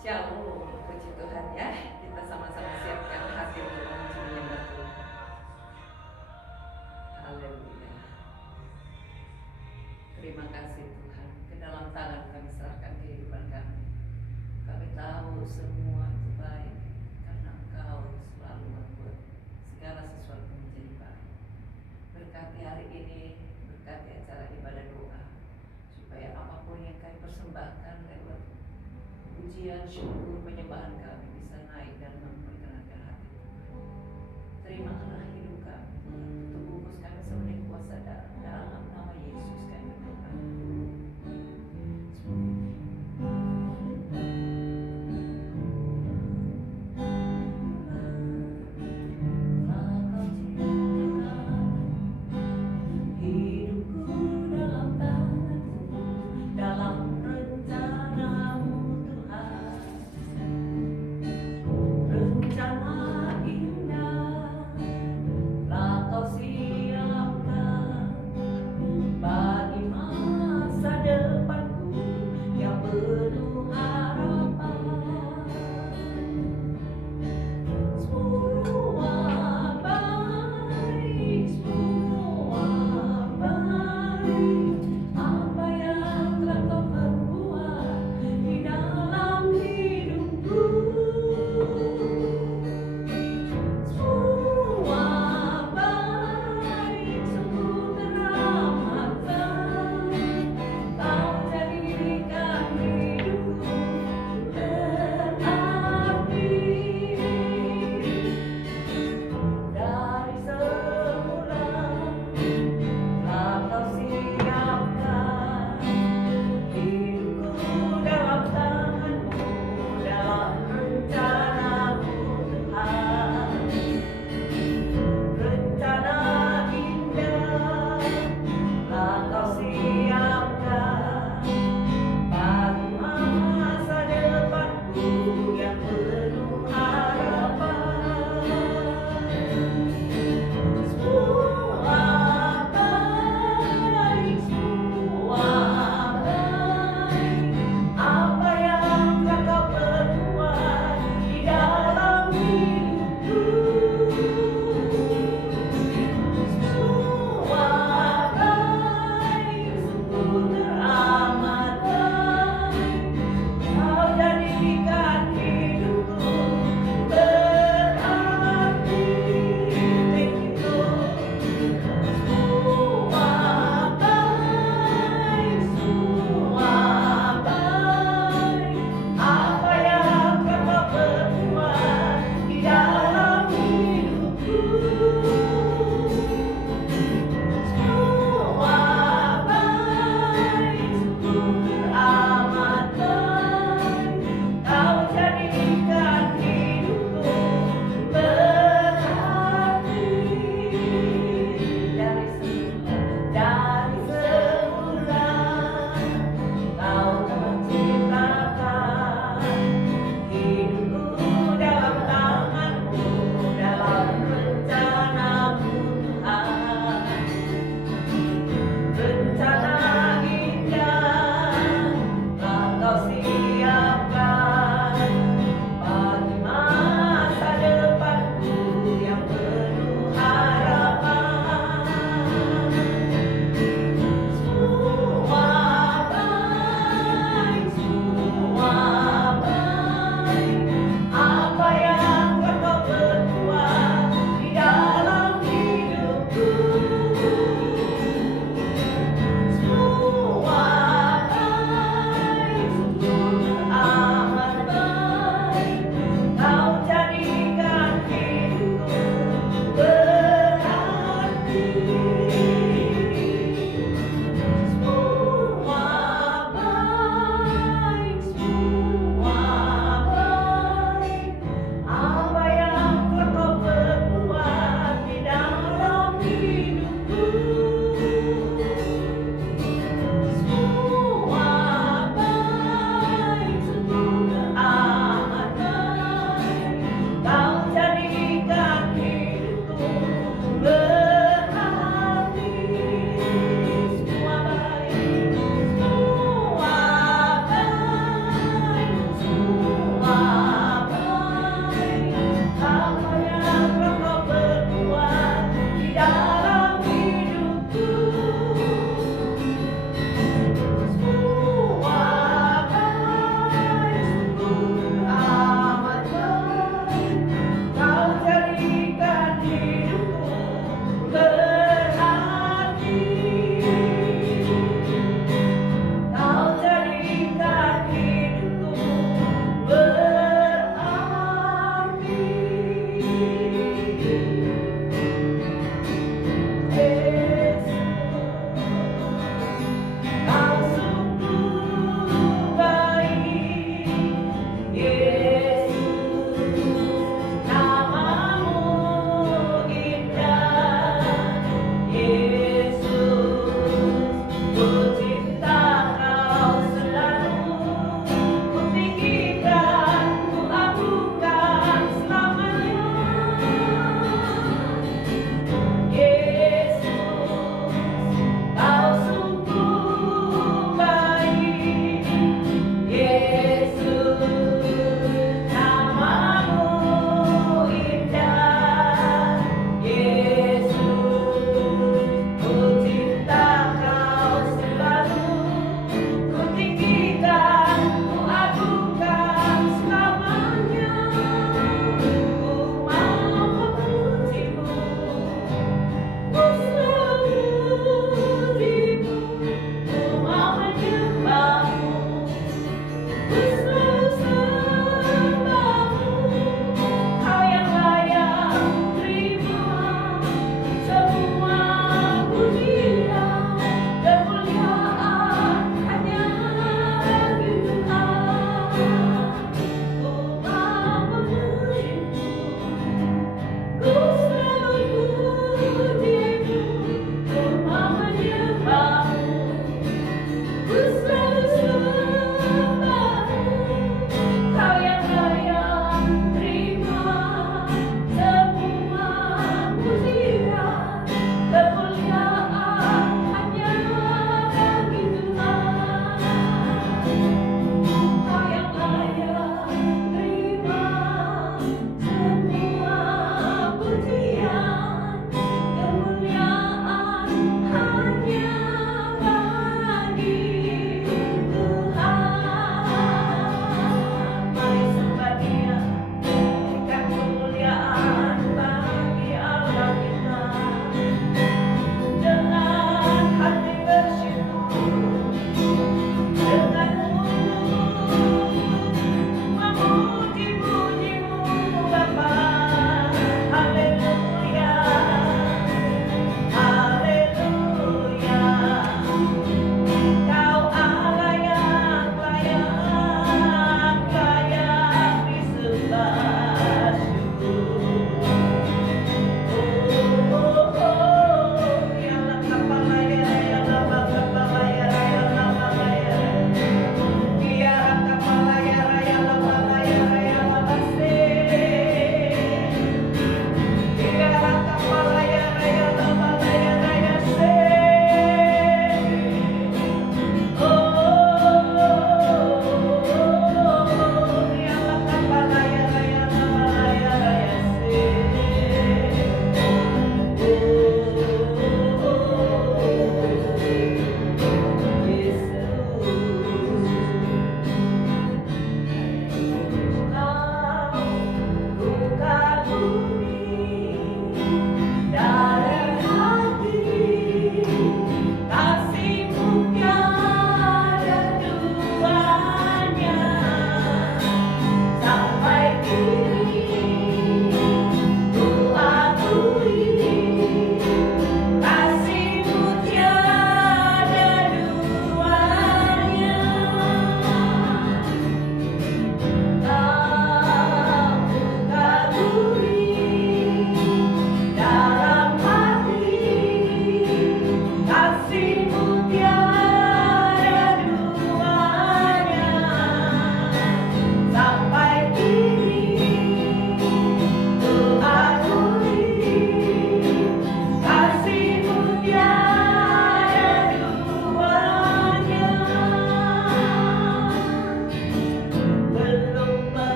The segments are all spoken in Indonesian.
Shalom, puji Tuhan ya. Kita sama-sama siapkan hati untuk memuji menyembah Tuhan. Haleluya. Terima kasih Tuhan. Ke dalam tangan kami serahkan kehidupan kami. Kami tahu semua itu baik karena Engkau selalu membuat segala sesuatu menjadi baik. Berkati hari ini, berkati acara ibadah doa, supaya apapun yang kami persembahkan lewat pujian, syukur, penyembahan kami bisa naik dan memperkenankan hati Tuhan. Terimalah hidup kami, tutup bungkus kami sebagai kuasa darah. Dalam nama Yesus kami berdoa. Hidupku dalam tangan-Mu, dalam rencana-Mu Tuhan.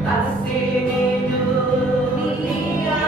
Kasih di dunia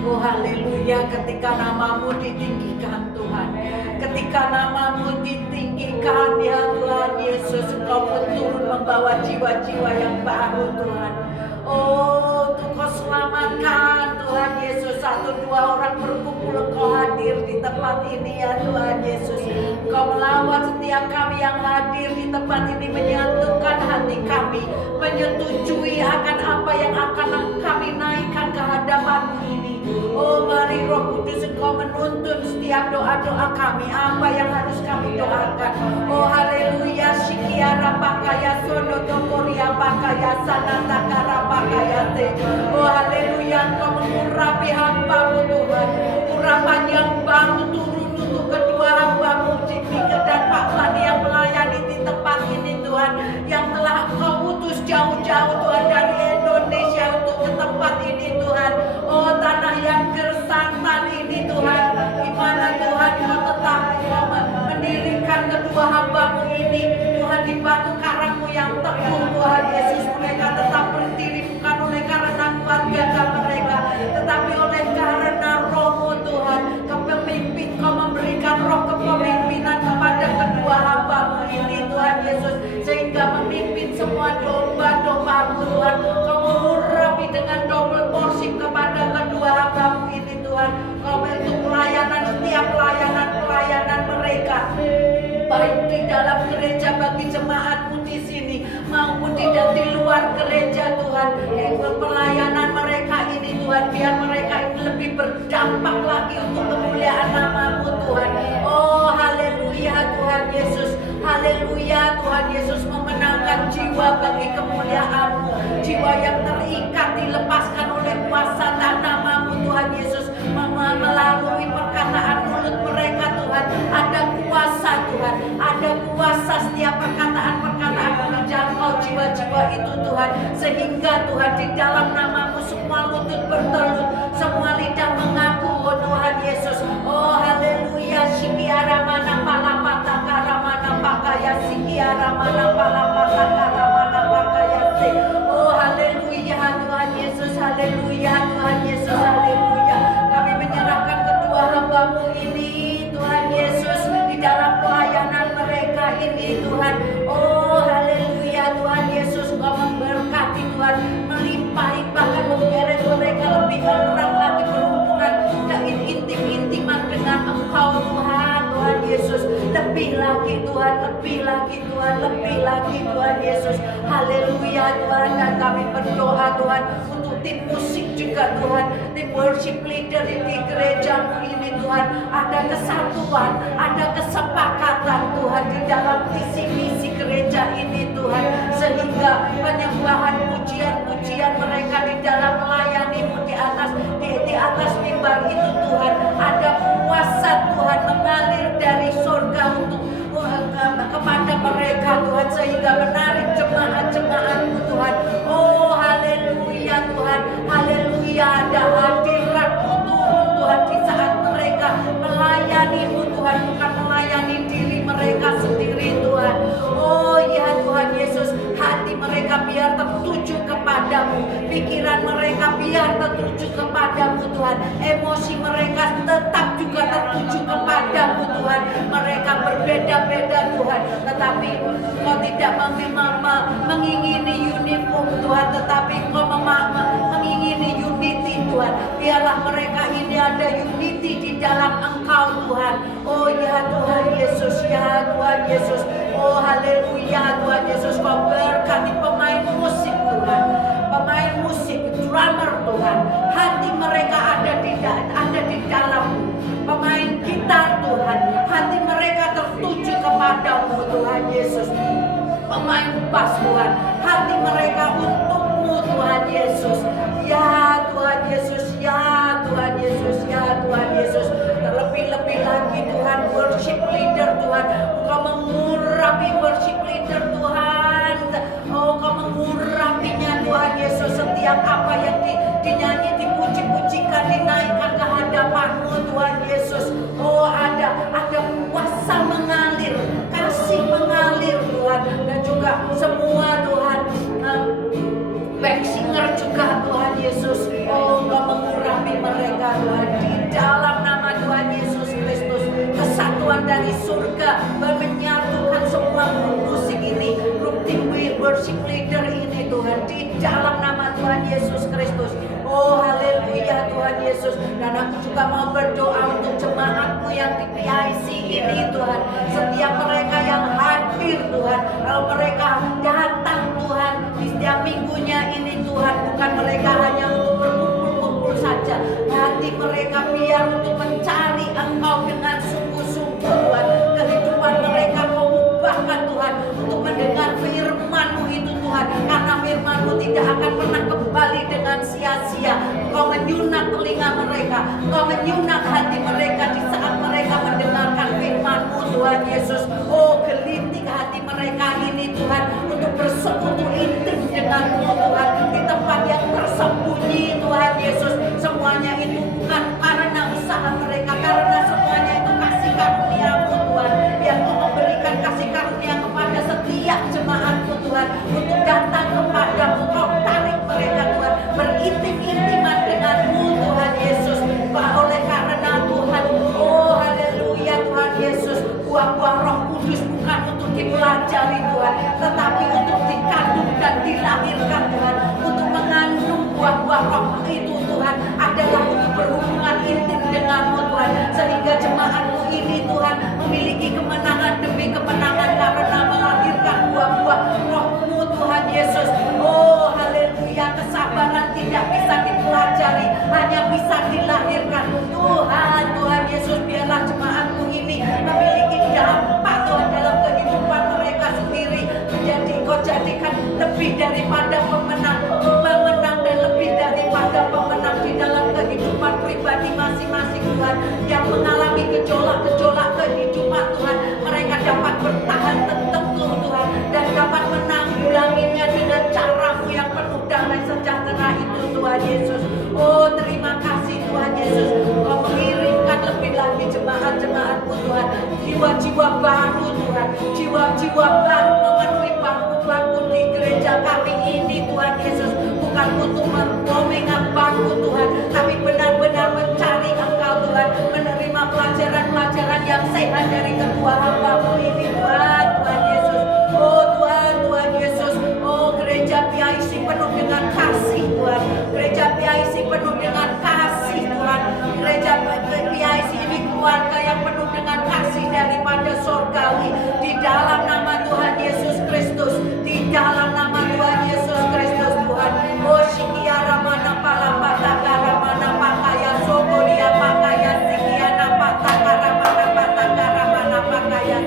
Oh haleluya, ketika namamu ditinggikan Tuhan, ketika namamu ditinggikan ya Tuhan Yesus, Engkau pun turun membawa jiwa-jiwa yang baru Tuhan. Oh untuk Kau selamatkan Tuhan Yesus, 1-2 orang berkumpul Engkau hadir di tempat ini ya Tuhan Yesus. Engkau melawat setiap kami yang hadir di tempat ini, menyatukan hati kami, menyetujui akan apa yang akan kami naikkan ke hadapan-Mu ini. Oh mari Roh Kudus Engkau menuntun setiap doa-doa kami, apa yang harus kami doakan. Oh haleluya, Shikiara Pakaya Sono Tokoria Pakaya Sanata Karapakaya Te. Oh haleluya, Engkau mengurapi hamba-Mu Tuhan, urapan yang baru turun untuk kedua hamba-Mu Jimika dan Pak Lani yang melayani di tempat ini Tuhan, yang telah Engkau utus jauh-jauh Tuhan dari Indonesia untuk ke tempat ini Tuhan. Oh tanah yang gersantan ini Tuhan, di mana Tuhan Kau tetap mendirikan kedua hamba-Mu ini Tuhan di batu karang-Mu yang teguh Tuhan Tuhan. Biar mereka ini lebih berdampak lagi untuk kemuliaan nama-Mu Tuhan. Oh haleluya Tuhan Yesus. Haleluya Tuhan Yesus, memenangkan jiwa bagi kemuliaan-Mu. Jiwa yang terikat dilepaskan oleh kuasa dan nama-Mu Tuhan Yesus. Melalui perkataan mulut mereka Tuhan, ada kuasa Tuhan, ada kuasa setiap perkataan-perkataan menjangkau jiwa-jiwa itu Tuhan. Sehingga Tuhan di dalam nama-Mu semua lutut bertelut, semua lidah mengaku oh Tuhan Yesus. Oh haleluya. Sikiara mana palapata karamana pakaya sikiara mana palapata karamana pakaya si. Oh haleluya Tuhan Yesus. Haleluya Tuhan Yesus. Haleluya. Kami menyerahkan kedua hamba-Mu ini Tuhan Yesus di dalam pelayanan mereka ini Tuhan. Oh haleluya Tuhan Yesus, Engkau memberkati Tuhan, melimpahi bahkan menggeret mereka lebih erat lagi berhubungan dan intim-intiman dengan Engkau Tuhan. Tuhan Yesus, lebih lagi Tuhan, lebih lagi Tuhan, lebih lagi Tuhan Yesus. Haleluya Tuhan. Dan kami berdoa Tuhan untuk tim musik juga Tuhan, tim worship leader di gereja-Mu ini Tuhan, ada kesatuan, ada kesepakatan Tuhan di dalam visi misi gereja ini Tuhan, sehingga penyembahan pujian-pujian mereka di dalam melayani-Mu di atas mimbar itu Tuhan, ada kuasa Tuhan mengalir dari surga untuk kepada mereka Tuhan, sehingga menarik jemaat-jemaat-Mu Tuhan. Oh haleluya Tuhan, haleluya. Ada hadirat-Mu Tuhan di saat mereka melayani-Mu Tuhan, bukan melayani diri mereka sendiri Tuhan. Oh ya Tuhan Yesus, hati mereka biar tertuju kepadamu, pikiran mereka biar tertuju kepadamu Tuhan, emosi mereka tetap juga tertuju kepadamu Tuhan. Mereka berbeda-beda Tuhan, tetapi Engkau tidak mengingini uniform Tuhan, tetapi Engkau mengingini unity Tuhan. Biarlah mereka ini ada unity di dalam Engkau Tuhan. Oh ya Tuhan Yesus, ya Tuhan Yesus. Oh haleluya Tuhan Yesus, Kau berkati pemain musik Tuhan, pemain musik, drummer Tuhan, hati mereka ada di dalam. Pemain gitar Tuhan, hati mereka tertuju kepadamu Tuhan Yesus. Pemain bass Tuhan, hati mereka untuk-Mu Tuhan Yesus. Ya Tuhan Yesus, ya Tuhan Yesus, ya Tuhan Yesus. Terlebih-lebih lagi Tuhan, worship leader Tuhan, Engkau mengurapi worship leader Tuhan. Oh Engkau mengurapinya Tuhan Yesus. Setiap apa yang dinyanyi, dipuji-pujikan, dinaikkan ke hadapan-Mu Tuhan Yesus. Oh ada kuasa mengalir, kasih mengalir Tuhan. Dan juga semua Tuhan back singer juga Tuhan Yesus. Oh Engkau mengurapi mereka Tuhan, di dalam nama Tuhan Yesus Kristus. Kesatuan dari surga menyatukan semua grup musik ini, grup tim worship leader ini Tuhan, di dalam nama Tuhan Yesus Kristus. Oh haleluya Tuhan Yesus. Dan aku juga mau berdoa untuk jemaat-Mu yang di PIC ini Tuhan, setiap mereka yang hadir Tuhan, kalau mereka datang Tuhan di setiap minggunya ini Tuhan, bukan mereka hanya untuk berkumpul-kumpul saja, hati mereka biar untuk mencari Engkau dengan sungguh-sungguh Tuhan. Kehidupan mereka Kau ubahkan Tuhan untuk mendengar firman-Mu itu Tuhan, karena firman-Mu tidak akan pernah kembali dengan sia-sia. Engkau menyunat telinga mereka, Engkau menyunat hati mereka di saat mereka mendengarkan firman-Mu Tuhan Yesus. Oh gelitik hati mereka ini Tuhan untuk bersekutu intim dengan-Mu Tuhan, di tempat yang tersembunyi Tuhan Yesus. Semuanya itu bukan karena usaha mereka, karena semuanya itu kasih karunia-Mu Tuhan. Biar Kau memberikan kasih karunia kepada setiap jemaat-Mu Tuhan untuk datang kepadamu. Kau tarik mereka Tuhan berintim-intiman dengan-Mu Tuhan Yesus. Oleh karena Tuhan, oh haleluya Tuhan Yesus, buah-buah Roh Kudus bukan untuk dipelajari Tuhan, tetapi untuk dikandung dan dilahirkan Tuhan. Untuk mengandung buah-buah Roh itu Tuhan adalah untuk berhubungan intim dengan-Mu Tuhan, sehingga jemaat-Mu ini Tuhan memiliki kemenangan demi kemenangan karena melahirkan buah-buah Roh-Mu Tuhan Yesus. Oh haleluya, kesabaran tidak bisa dipelajari, lahirkan. Tuhan, Tuhan Yesus, biarlah jemaatmu ini memiliki dampak Tuhan dalam kehidupan mereka sendiri, menjadi Kau jadikan lebih daripada pemenang dan lebih daripada pemenang di dalam kehidupan pribadi masing-masing Tuhan, yang mengalami gejolak-gejolak kehidupan Tuhan. Mereka dapat bertahan teguh Tuhan, dan dapat menanggulanginya dengan cara-Mu yang penuh damai sejahtera itu Tuhan Yesus. Oh, terima kasih Tuhan Yesus, Kau mengirimkan lebih lagi jemaat-jemaat-Mu Tuhan, jiwa-jiwa baru Tuhan, jiwa-jiwa baru memenuhi bangku-bangku di gereja kami ini Tuhan Yesus, bukan untuk meromengan bangku Tuhan, tapi benar-benar mencari Engkau Tuhan, menerima pelajaran-pelajaran yang sehat dari kedua hamba-Mu ini Tuhan, Tuhan Yesus. Oh Tuhan, Tuhan Yesus, oh gereja PIC penuh dengan kasih Tuhan, gereja PIC penuh dengan kasih Tuhan, gereja PIC ini keluarga yang penuh dengan kasih daripada surgawi, di dalam nama Tuhan Yesus Kristus, di dalam nama Tuhan Yesus Kristus Tuhan. Oh Shikiara mana palapata karamana pakaya sokoria pakaya sikiana patakara mana patakara mana pakaya.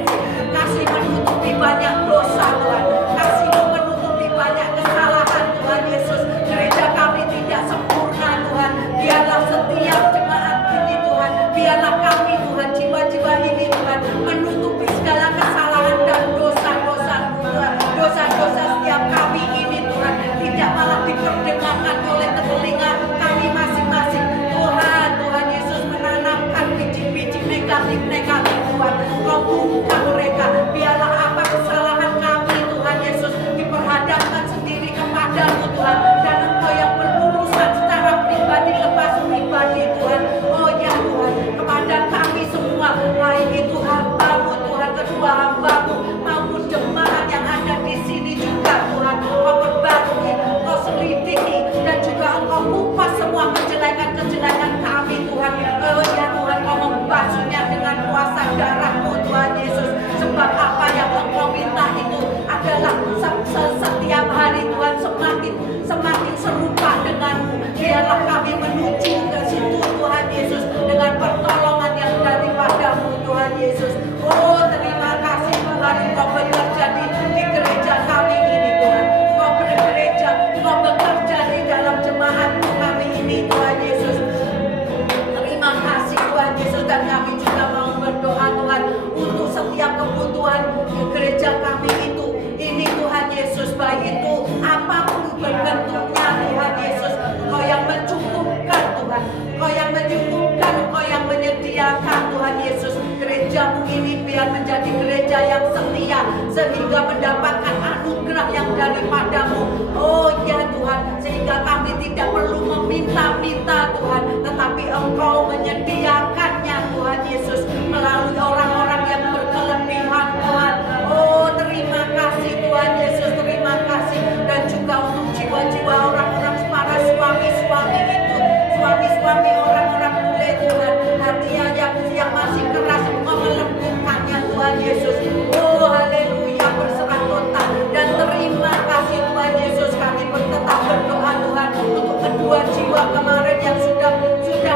Kasih menutupi banyak dosa Tuhan, kasih-Mu menutupi banyak kesalahan Tuhan Yesus. Gereja kami tidak sempurna Tuhan, biarlah setiap jemaat ini Tuhan, biarlah kami Tuhan, jiwa-jiwa ini Tuhan, menutupi segala kesalahan dan dosa-dosa Tuhan, dosa-dosa setiap kami ini Tuhan, tidak malah diperdengarkan oleh telinga kami masing-masing Tuhan. Tuhan Yesus menanamkan biji-biji negatif-negatif Tuhan, Kau buka mereka, biarlah apa kesalahan kami Tuhan Yesus diperhadapkan sendiri kepada-Mu Tuhan, dan Engkau yang berurusan secara pribadi lepas pribadi Tuhan. Oh ya Tuhan, kepada kami semua, baik itu hamba-Mu Tuhan, kedua hamba-Mu maupun jemaat yang ada di sini juga Tuhan, Kau perbarui, Kau selidiki, dan juga Engkau kupas semua kejelekan-kejelekan kami Tuhan. Oh ya Tuhan, Kau membasuhnya dengan kuasa darah-Mu Tuhan Yesus, sebab apa yang Engkau minta itu adalah setiap hari Tuhan semakin serupa dengan-Mu. Biarlah kami menuju ke situ Tuhan Yesus dengan pertolongan yang daripada-Mu Tuhan Yesus. Oh terima kasih Tuhan, Engkau bekerja di gereja kami ini Tuhan, Engkau bekerja di dalam jemaat-Mu kami ini Tuhan Yesus. Terima kasih Tuhan Yesus, dan kami juga mau berdoa Tuhan untuk setiap kebutuhan gereja kami itu ini Tuhan Yesus, baik itu apapun bentuknya Tuhan Yesus, Kau yang mencukupkan Tuhan, Kau yang menyukupkan, Kau yang menyediakan Tuhan Yesus. Gereja-Mu ini biar menjadi gereja yang setia, sehingga mendapatkan anugerah yang daripada-Mu. Oh ya Tuhan, sehingga kami tidak perlu meminta-minta Tuhan, tetapi Engkau menyediakannya Tuhan Yesus melalui orang-orang yang berkelebihan Tuhan. Oh terima kasih Tuhan Yesus, terima kasih, dan juga untuk jiwa-jiwa orang-orang, para suami-suami itu, suami-suami orang-orang bule Tuhan, hatinya yang masih keras, Engkau melembutkannya Tuhan Yesus. Oh haleluya, berserah total, dan terima kasih Tuhan Yesus. Kami tetap berdoa Tuhan untuk kedua jiwa kemarin yang sudah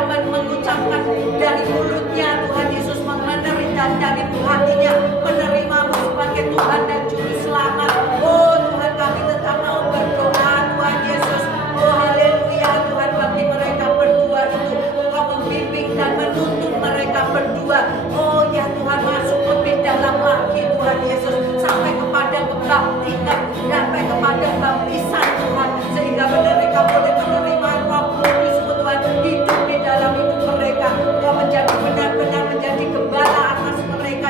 mengucapkan dari mulutnya Tuhan Yesus, menerima dari hatinya menerima-Mu sebagai Tuhan dan Juru Selamat. Oh Tuhan, kami tetap mau berdoa Tuhan Yesus. Oh haleluya Tuhan, bagi mereka berdua itu Engkau membimbing dan menuntun mereka berdua. Oh ya Tuhan, masuk lebih dalam lagi Tuhan Yesus, sampai kepada kebaktian, sampai kepada baptisan Tuhan, sehingga mereka boleh menerima Roh Kudus Tuhan hidup di dalam hidup mereka. Engkau menjadi benar-benar menjadi gembala atas mereka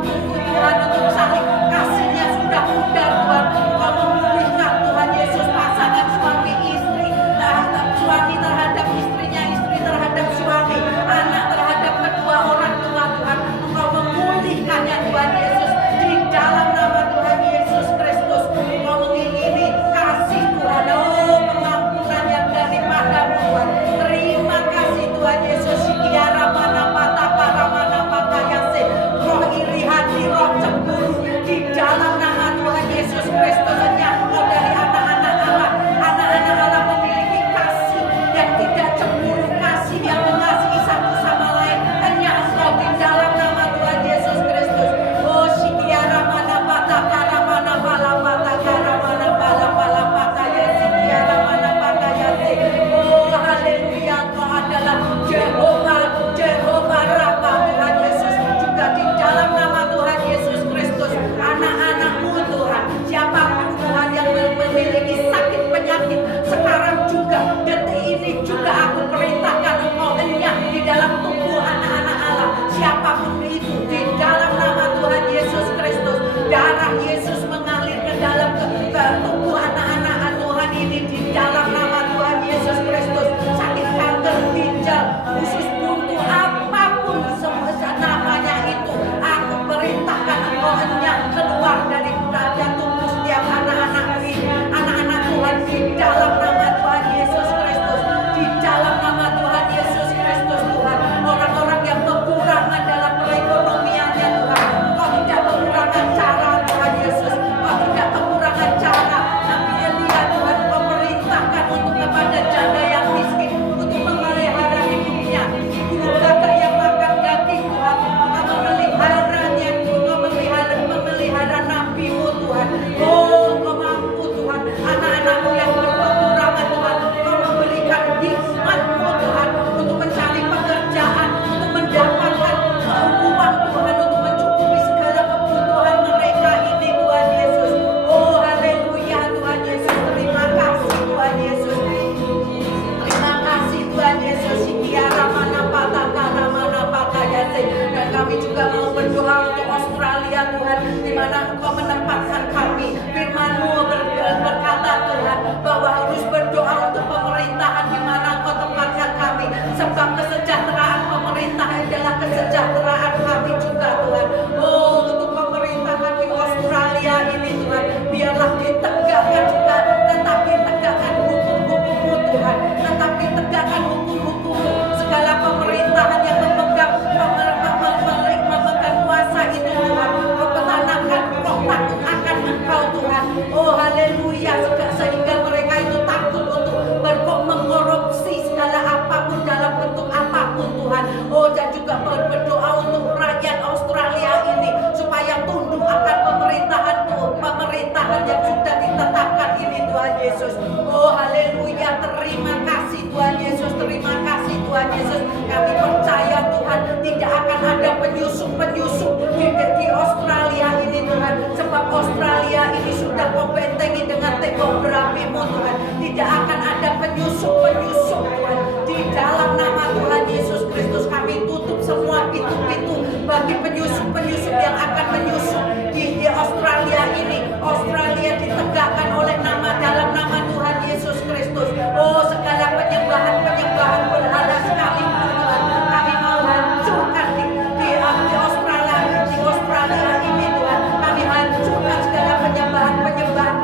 mampumu Tuhan untuk saling kasihnya sudah mudah Tuhan. Engkau memulihkan Tuhan Yesus pasangan suami istri, suami terhadap istrinya, istri terhadap suami, anak terhadap kedua orang tua Tuhan. Engkau memulihkannya Tuhan Yesus di dalam nama Tuhan Yesus Kristus. Engkau mengingini kasih Tuhan, pengampunan yang daripadamu Tuhan. Terima kasih Tuhan Yesus. Sikiara mana pata para mana pata yase, roh iri hati, roh cemburu di dalam nama Tuhan Yesus Kristus. Hanya Engkau dari anak-anak Allah. Anak-anak Allah memiliki kasih yang tidak cemburu, kasih yang mengasihi satu sama lain. Hanya Engkau di dalam nama Tuhan Yesus Kristus. Oh sikiara mana pata para mana pala pata para mana pala pala pata ya sikiara mana pata yase. Oh haleluya, Engkau adalah Jehovah Rafa Tuhan Yesus. Juga di dalam nama Tuhan Yesus Kristus, anak-anakmu Tuhan, siapapun Tuhan yang memiliki sakit penyakit sekarang juga, detik ini juga aku perintahkan Engkau enyah di dalam tubuh anak-anak Allah. Siapapun itu di dalam nama Tuhan Yesus Kristus, darah Yesus mengalir ke dalam ke tubuh anak-anak Tuhan ini di dalam nama Tuhan Yesus Kristus. Sakit kanker ginjal, usus buntu, apapun namanya itu, aku perintahkan Engkau enyah keluar dari tubuh setiap anak-anak Tuhan di dalam nama Tuhan Yesus Kristus. Di dalam nama Tuhan Yesus Kristus Tuhan, orang-orang yang kekurangan dalam perekonomiannya Tuhan, Engkau tidak kekurangan cara Tuhan Yesus, Engkau tidak kekurangan cara. Nabi Elia Tuhan, Engkau perintahkan untuk kepada janda yang miskin untuk memelihara hidupnya. Burung gagak yang makan daging Tuhan, Engkau memeliharanya, Engkau memelihara nabimu Tuhan. Oh Engkau mampu Tuhan, anak-anakmu yang berkekurangan Tuhan, Engkau memberikan hikmat-Mu Tuhan untuk mencari pekerjaan, untuk mendapatkan uang Tuhan, untuk mencukupi segala kebutuhan mereka ini Tuhan Yesus. Oh haleluya Tuhan Yesus, terima kasih Tuhan Yesus. Terima kasih Tuhan Yesus. Sikiara mana pata kara mana pata yase. Dan kami juga mau berdoa untuk Australia Tuhan, di mana Engkau menempatkan kami. Firman-Mu berkata Tuhan bahwa harus berdoa untuk pemerintahan di mana Engkau tempatkan kami, sebab kesejahteraan pemerintah adalah kesejahteraan kami juga Tuhan. Oh untuk pemerintahan di Australia ini Tuhan, biarlah ditegakkan juga, tetapi tegakkan hukum-hukum-Mu Tuhan, tetapi tegakkan hukum-hukum-Mu. Segala pemerintahan yang memegang kuasa itu Tuhan, Kau tanamkan roh takut akan Engkau Tuhan. Oh haleluya, sehingga mereka itu takut untuk mengkorupsi segala apapun dalam bentuk apapun Tuhan. Oh dan juga berdoa untuk rakyat Australia ini supaya tunduk akan pemerintahan yang sudah ditetapkan ini Tuhan Yesus. Oh haleluya, terima kasih Tuhan Yesus, terima kasih Tuhan Yesus. Kami percaya Tuhan tidak akan ada penyusup di Australia ini Tuhan, sebab Australia ini sudah Kau bentengi dengan tembok berapi-Mu Tuhan. Tidak akan ada penyusup Tuhan. Di dalam nama Tuhan Yesus Kristus kami tutup semua pintu-pintu bagi penyusup yang akan menyusup di Australia ini. Australia ditegakkan oleh dalam nama Tuhan Yesus Kristus. Oh segala penyembahan berhala sekalipun Tuhan, kami mau hancurkan di Australia ini Tuhan. Kami hancurkan segala penyembahan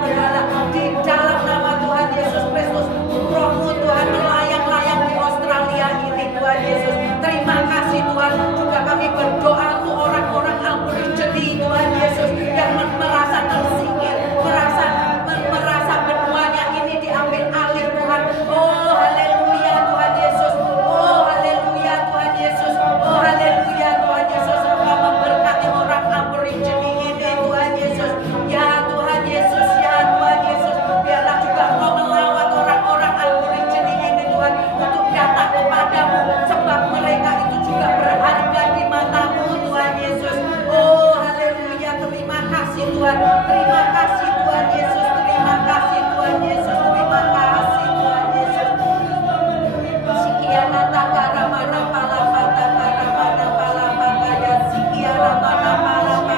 berhala di dalam nama Tuhan Yesus Kristus. Roh-Mu Tuhan melayang-layang di Australia ini Tuhan Yesus. Terima kasih Tuhan. Juga kami berdoa untuk orang-orang Aborigine Tuhan Yesus yang merasa tersingkir, merasa benuanya ini diambil alih Tuhan. Oh haleluya Tuhan Yesus. Oh haleluya Tuhan Yesus. Oh haleluya Tuhan Yesus. Engkau memberkati orang Aborigine ini Tuhan Yesus. Ya Tuhan Yesus, ya Tuhan Yesus. Biarlah juga Engkau melawat orang-orang Aborigine ini Tuhan untuk datang kepadamu, sebab mereka itu juga berharga di mata-Mu Tuhan Yesus. Oh haleluya, terima kasih Tuhan. Terima kasih Tuhan Yesus. Terima kasih Tuhan Yesus. Terima kasih Tuhan Yesus. Sikiana takara mana pala pata para mana pala pata ya sikiana mana pala pata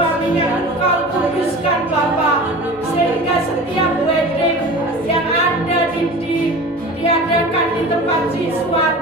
suaminya Engkau kuduskan Bapa, sehingga setiap wedding yang ada diadakan di tempat Ciswan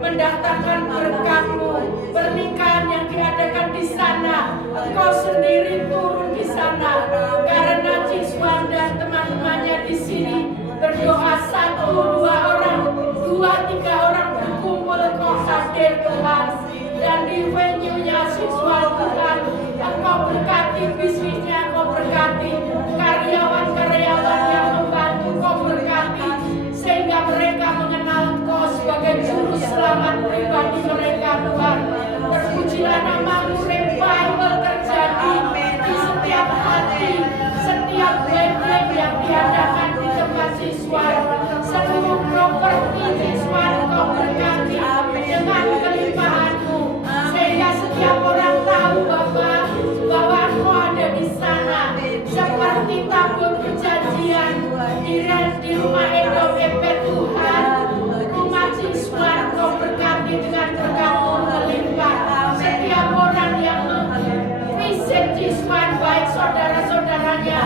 mendatangkan berkat-Mu. Pernikahan yang diadakan di sana, Engkau sendiri turun di sana, karena Ciswan dan teman-temannya di sini berdoa 1, 2 orang, 2, 3 orang berkumpul, Engkau hadir Tuhan. Dan di venue-nya Ciswan Tuhan, Engkau berkati bisnisnya, Engkau berkati karyawan-karyawan yang membantu, Engkau berkati sehingga mereka mengenal Engkau sebagai juru selamat pribadi mereka Tuhan. Terpujilah nama-Mu, revival terjadi di setiap hati, setiap wedding yang diadakan di tempat Ciswan. Seluruh properti Ciswan Engkau berkati dengan kelimpahan-Mu, sehingga setiap orang tahu Bapa bahwa Engkau ada di sana, seperti tabur perjanjian di rumah Edom Epet Tuhan. Rumah Ciswan Engkau berkati dengan berkat-Mu melimpah. Setiap orang yang visit Ciswan, baik saudara-saudaranya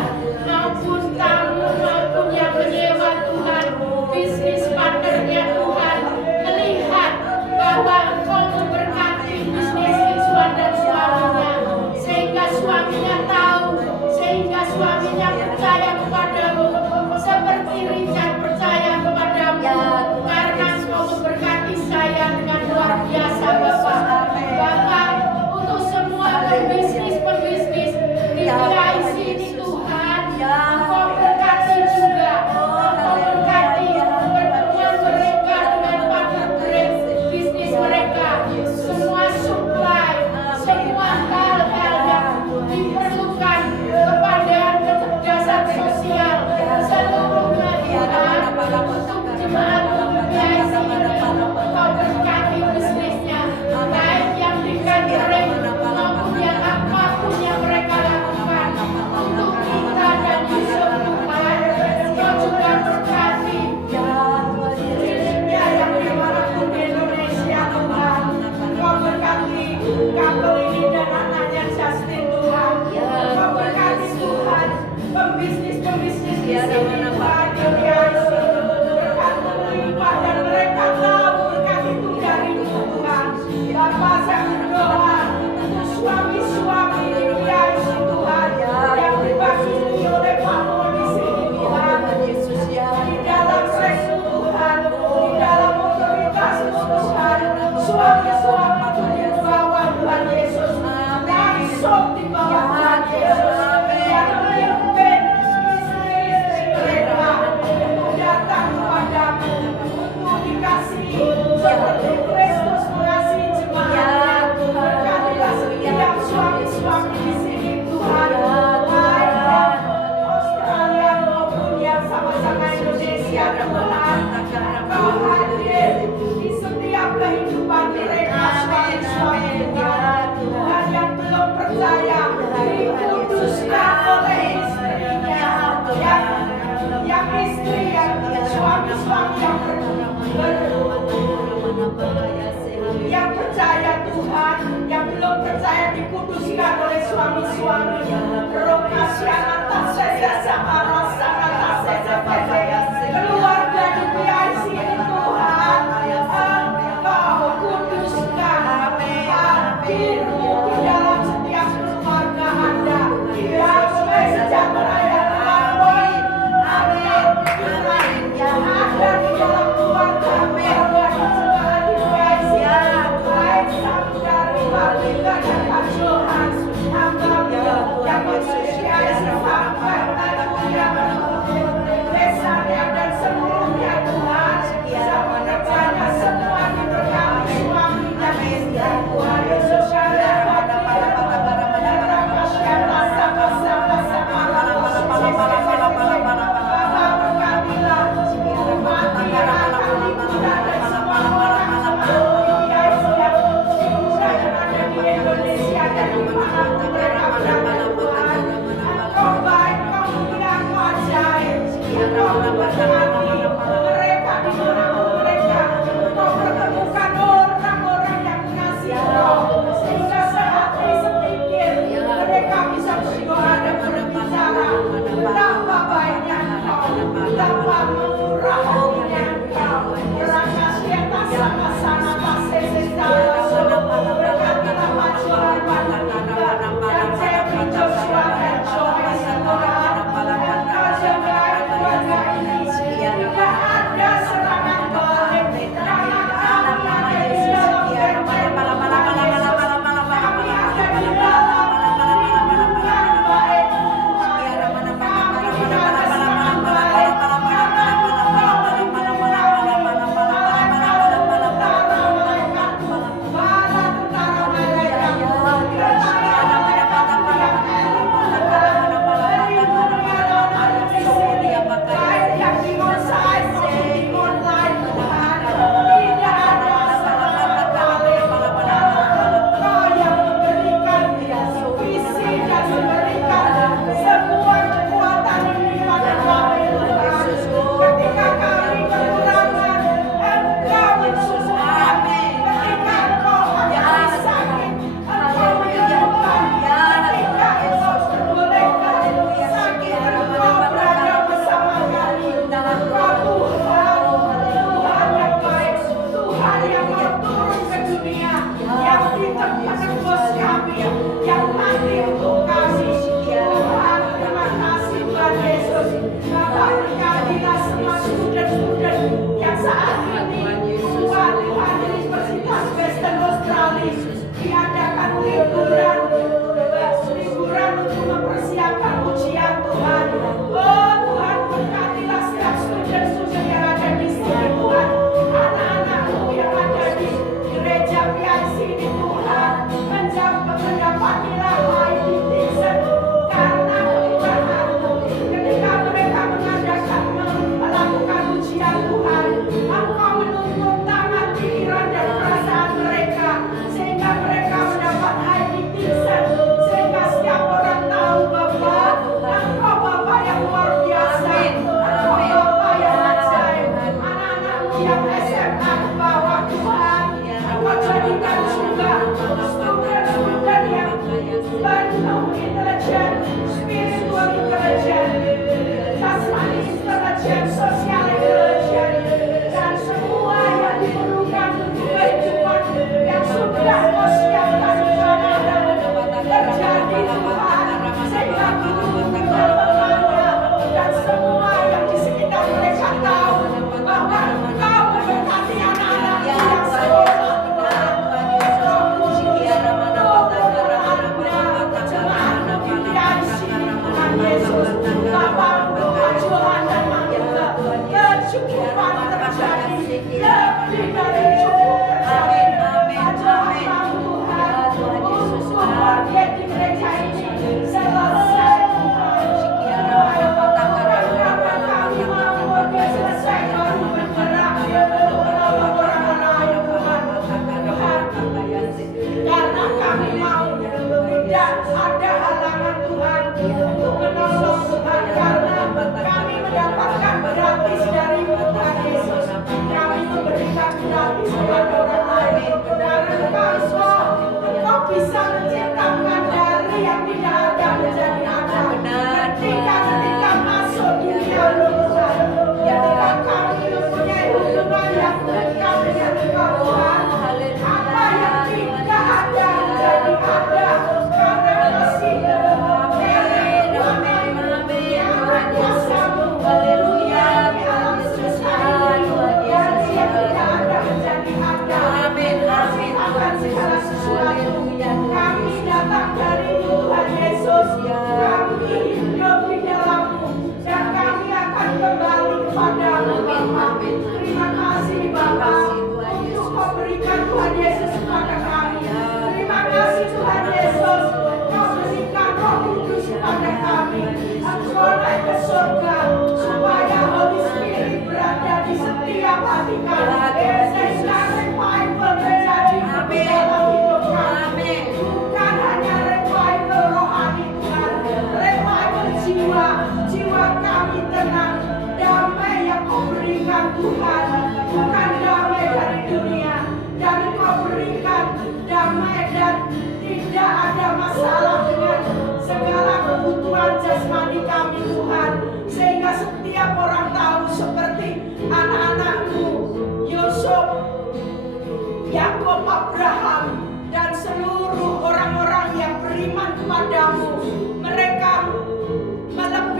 maupun tamu maupun yang menyewa Tuhan, bisnis partnernya Tuhan, melihat bahwa Engkau memberkati bisnis Ciswan dan suaminya, sehingga suaminya tahu, sehingga suaminya percaya kepadamu, seperti Richard percaya kepadamu, karena Engkau memberkati saya dengan luar biasa Bapa. Untuk semua pembisnis di GIC ini Tuhan, Engkau berkati juga, Engkau berkati pertemuan mereka dengan partner bisnis mereka, semua supply, semua hal-hal yang diperlukan kepada kecerdasan sosial seluruhnya Tuhan, untuk jemaat GIC ini Engkau berkati bisnisnya, baik yang di catering maupun yang apapun yang mereka lakukan untuk kita dan Yusuf Tuhan. Engkau juga berkati dirinya yang dimanapun di Indonesia Tuhan. Engkau berkati couple ini dan anaknya Justin Tuhan. Engkau berkati Tuhan pembisnis-pembisnis di sini Tuhan, di GIC. Berkat melimpah dan mereka tahu berkat itu dari Tuhan. Bapa, saya berdoa untuk suami-suami di GIC Tuhan yang dibasuhi oleh Pamo di sini Tuhan, di dalam seks Tuhan, di dalam otoritas Tuhan, suami-suami dibawa Tuhan Yesus, langsung dibawa Tuhan Yesus, yang memimpin istri mereka untuk datang kepadamu, untuk dikasihi seperti Kristus mengasihi jemaatnya. Berkatilah setiap suami-suami di sini Tuhan, baik yang Australia maupun yang sama-sama Indonesia Tuhan. Engkau hadir di setiap kehidupan mereka, suami-suami Tuhan. Tuhan yang belum percaya dikuduskan oleh istrinya, yang istri, yang suami-suami yang percaya Tuhan, yang belum percaya dikuduskan oleh suami-suami. Rokasian atas sesa rasa atas sesa keluarga di GIC ini Tuhan, Engkau kuduskan hadirmu di dalam setiap keluarga Anda. Damai sejahtera yang terlampaui ada di dalam keluarga jemaat di GIC, baik saudari Marlina dan Pak Johan, hamba yang mensuciai sampai Besaria dan seluruhnya Tuhan, sama rencana semua diberkati suami dan istri Tuhan Yesus mereka dimanapun mereka, Engkau pertemukan orang-orang yang mengasihi Engkau, sehingga sehati sepikir mereka bisa Tuhan, bukan damai dari dunia, dan Engkau berikan damai dan tidak ada masalah dengan segala kebutuhan jasmani kami Tuhan, sehingga setiap orang tahu seperti anak-anak-Mu Yusuf, Yakub, Abraham, dan seluruh orang-orang yang beriman kepadamu, mereka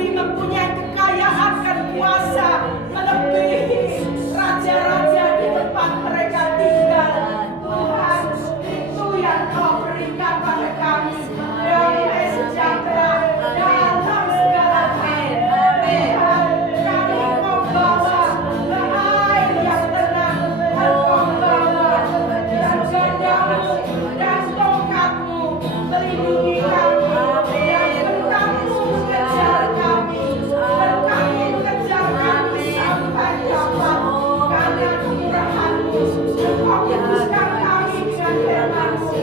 mempunyai kekayaan dan kuasa melebihi raja-raja di tempat mereka tinggal. Tuhan, itu yang Kau berikan pada kami, damai sejahtera dalam segala hal. Kami Kau bawa ke air yang tenang, dan Kau bawa dan gendamu dan tongkat-Mu melindungi kami, dan berkat-Mu mengejar kami, berkat-Mu mengejar kami sampai dapat, karena kemurahan-Mu. Engkau kuduskan kami dengan firman-Mu.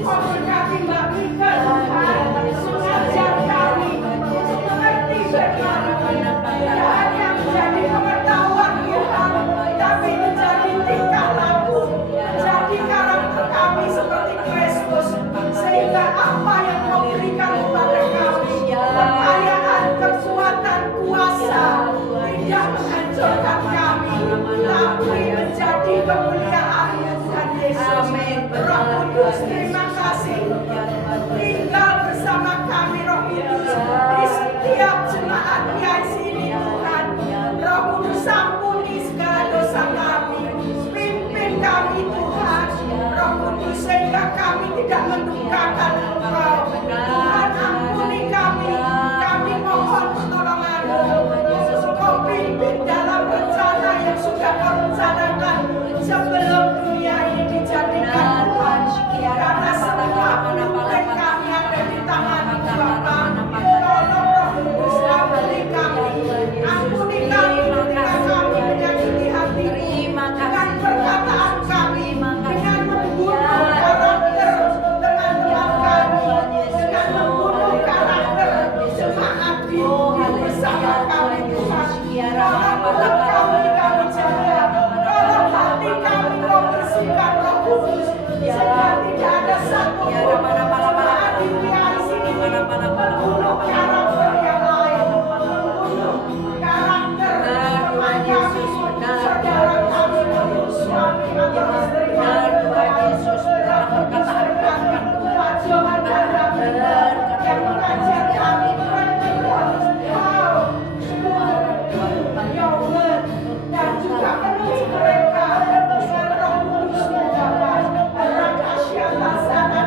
Engkau berkati Mbak Mika Tuhan, mengajar kami untuk mengerti firman-Mu, tidak hanya menjadi pengetahuan Tuhan, tapi menjadi tingkah laku, menjadi karakter kami seperti Kristus, sehingga apa yang Kau berikan kepada kami, kekayaan, kekuatan, kuasa, tidak menghancurkan kami, tapi menjadi kemuliaan Tuhan Yesus. Roh Kudus, terima kasih, tinggal bersama kami Roh Kudus di setiap jemaat PIC ini Tuhan. Roh Kudus, ampuni segala dosa kami, pimpin kami Tuhan. Roh Kudus, sehingga kami tidak mendukakan Engkau. Tuhan, ampuni kami mohon pertolongan-Mu. Kau pimpin dalam rencana yang sudah Kau rencanakan sebelum dunia ini dijadikan Tuhan. Karena semua penuntun kami ada di tangan-Mu Bapa. Tolong Roh Kudus, ampuni kami. Ampuni kami ketika kami menyakiti hati-Mu dengan perkataan kami, dengan membunuh karakter teman-teman kami, dengan membunuh karakter jemaat di bersama kami Tuhan. Tolong mulut kami jaga, tolong hati kami Kau bersihkan Roh Kudus, sehingga tidak ada satu pun jemaat di PIC ini membunuh karakter yang lain, membunuh karakter teman kami, saudara kami, suami atau istri kami. Tuhan perkataan Tuhan Johan dan Ramil yang mengajar kami Your word, dan juga penuhi mereka dengan Roh Kudus-Mu Bapa. Rakasya sana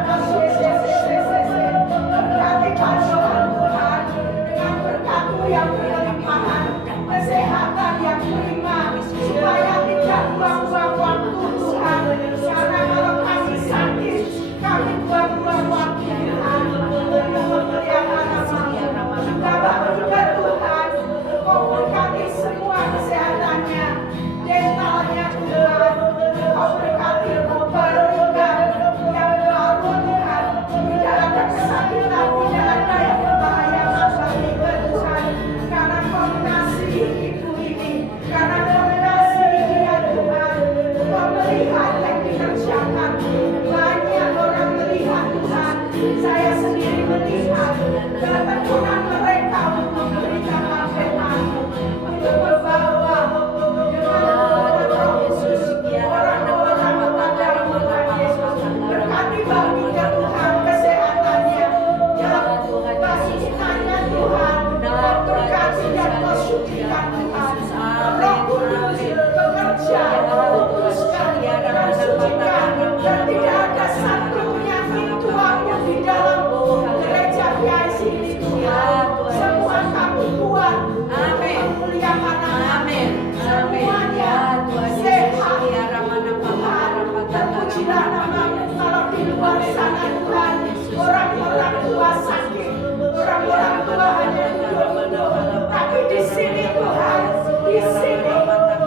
berkati Pak Johan Tuhan dengan berkat-Mu yang berlimpahan, kesehatan yang prima, supaya tidak buang-buang waktu Tuhan. Karena kalau kami sakit, kami buang-buang waktu Tuhan. Memuliakan nama-Mu. Bapak juga Tuhan, Kau berkati semua kesehatannya, dentalnya Tuhan. Kau berkati perbaikan yang baru Tuhan. Tidak ada kesakitan, tidak ada yang membahayakan bagi Tuhan. Karena Kau mengasihi ibu ini, karena Kau mengasihi dia Tuhan. Kau melihat yang dikerjakan. Banyak orang melihat Tuhan. Saya sendiri melihat ketekunan mereka untuk memberitakan firman-Mu, untuk membawa dengan Roh Yesus orang-orang kepada Tuhan Yesus. Berkati bagi Tuhan kesehatannya, dan bagi-Nya Tuhan, berkati dan Kau sucikan Tuhan. Roh Kudus bekerja, kuduskan dan sucikan, dan tidak ada satunya Tuhan yang di dalam gereja PIC ini Tuhan. Semua kami kuat, memuliakan nama-Mu. Semuanya sehat Tuhan. Terpujilah nama-Mu. Kalau di luar sana Tuhan, orang-orang tua sakit, orang-orang tua hanya duduk, tapi di sini Tuhan, di sini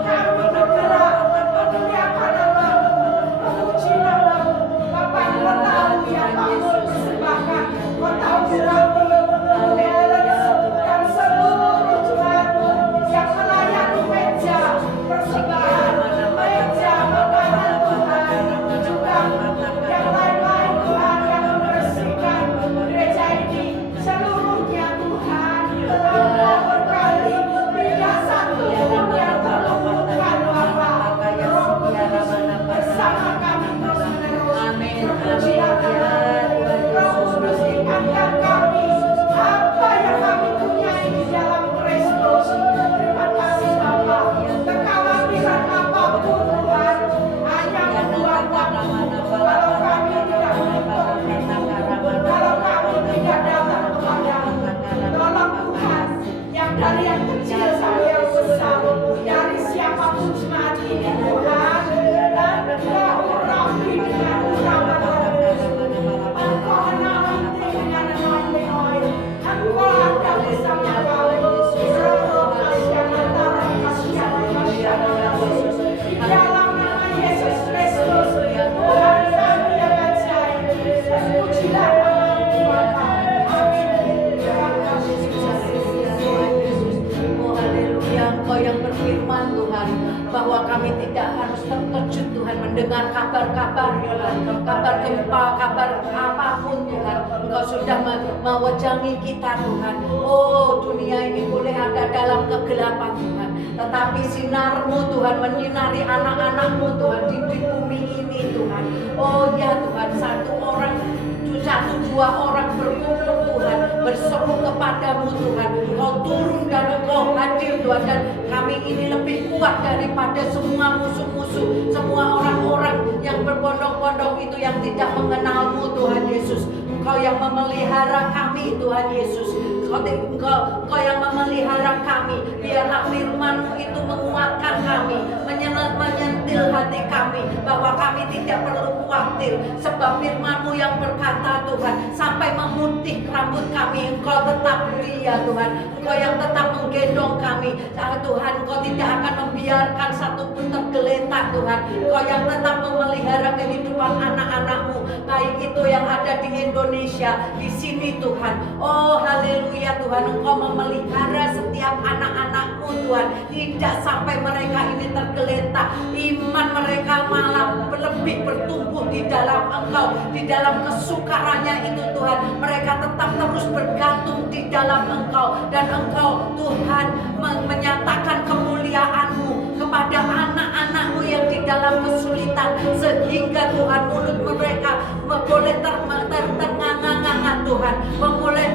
kami bergerak memuliakan nama-Mu, memuji nama-Mu. Bapa, Kau tahu yang kami persembahkan, Kau tahu berarti dan seluruh Tuhan yang melayani meja dari yang kecil sampai yang besar, dari siapapun jemaat ini Tuhan, dan Engkau urapi dengan urapan Engkau menanti dengan anointing, Engkau ada bersama kami. Di dalam nama Yesus Kristus, Tuhan kami yang ajaib, pujilah nama Tuhan. Oh haleluya, Engkau yang berfirman Tuhan, bahwa kami tidak harus terkejut Tuhan mendengar kabar-kabar Tuhan, kabar gempa, kabar apapun Tuhan. Engkau sudah mewajangi kita Tuhan. Oh dunia ini boleh ada dalam kegelapan Tuhan, tetapi sinarmu Tuhan menyinari anak-anakmu Tuhan di bumi ini Tuhan. Oh ya Tuhan, satu dua orang berkumpul Tuhan, berseru kepadamu Tuhan, Engkau turun dan Engkau hadir Tuhan, dan kami ini lebih kuat daripada semua musuh-musuh, semua orang-orang yang berbondong-bondong itu yang tidak mengenalmu Tuhan Yesus. Engkau yang memelihara kami Tuhan Yesus, Engkau yang memelihara kami. Biarlah firman-Mu itu menguatkan kami, menyentil hati kami, bahwa kami tidak perlu khawatir, sebab firman-Mu yang berkata Tuhan, sampai memutih rambut kami Engkau tetap dia Tuhan. Engkau yang tetap menggendong kami Tuhan. Engkau tidak akan membiarkan satu pun tergeletak Tuhan. Engkau yang tetap memelihara kehidupan anak-anak-Mu, baik itu yang ada di Indonesia, di sini Tuhan. Oh haleluya Tuhan, Engkau memelihara setiap anak-anak-Mu Tuhan, tidak sampai mereka ini tergeletak. Iman mereka malah lebih bertumbuh di dalam Engkau, di dalam kesukarannya itu Tuhan. Mereka tetap terus bergantung di dalam Engkau, dan Engkau Tuhan menyatakan kemuliaan-Mu kepada anak-anak-Mu yang di dalam kesulitan, sehingga Tuhan mulut mereka boleh ternganga-nganga Tuhan, boleh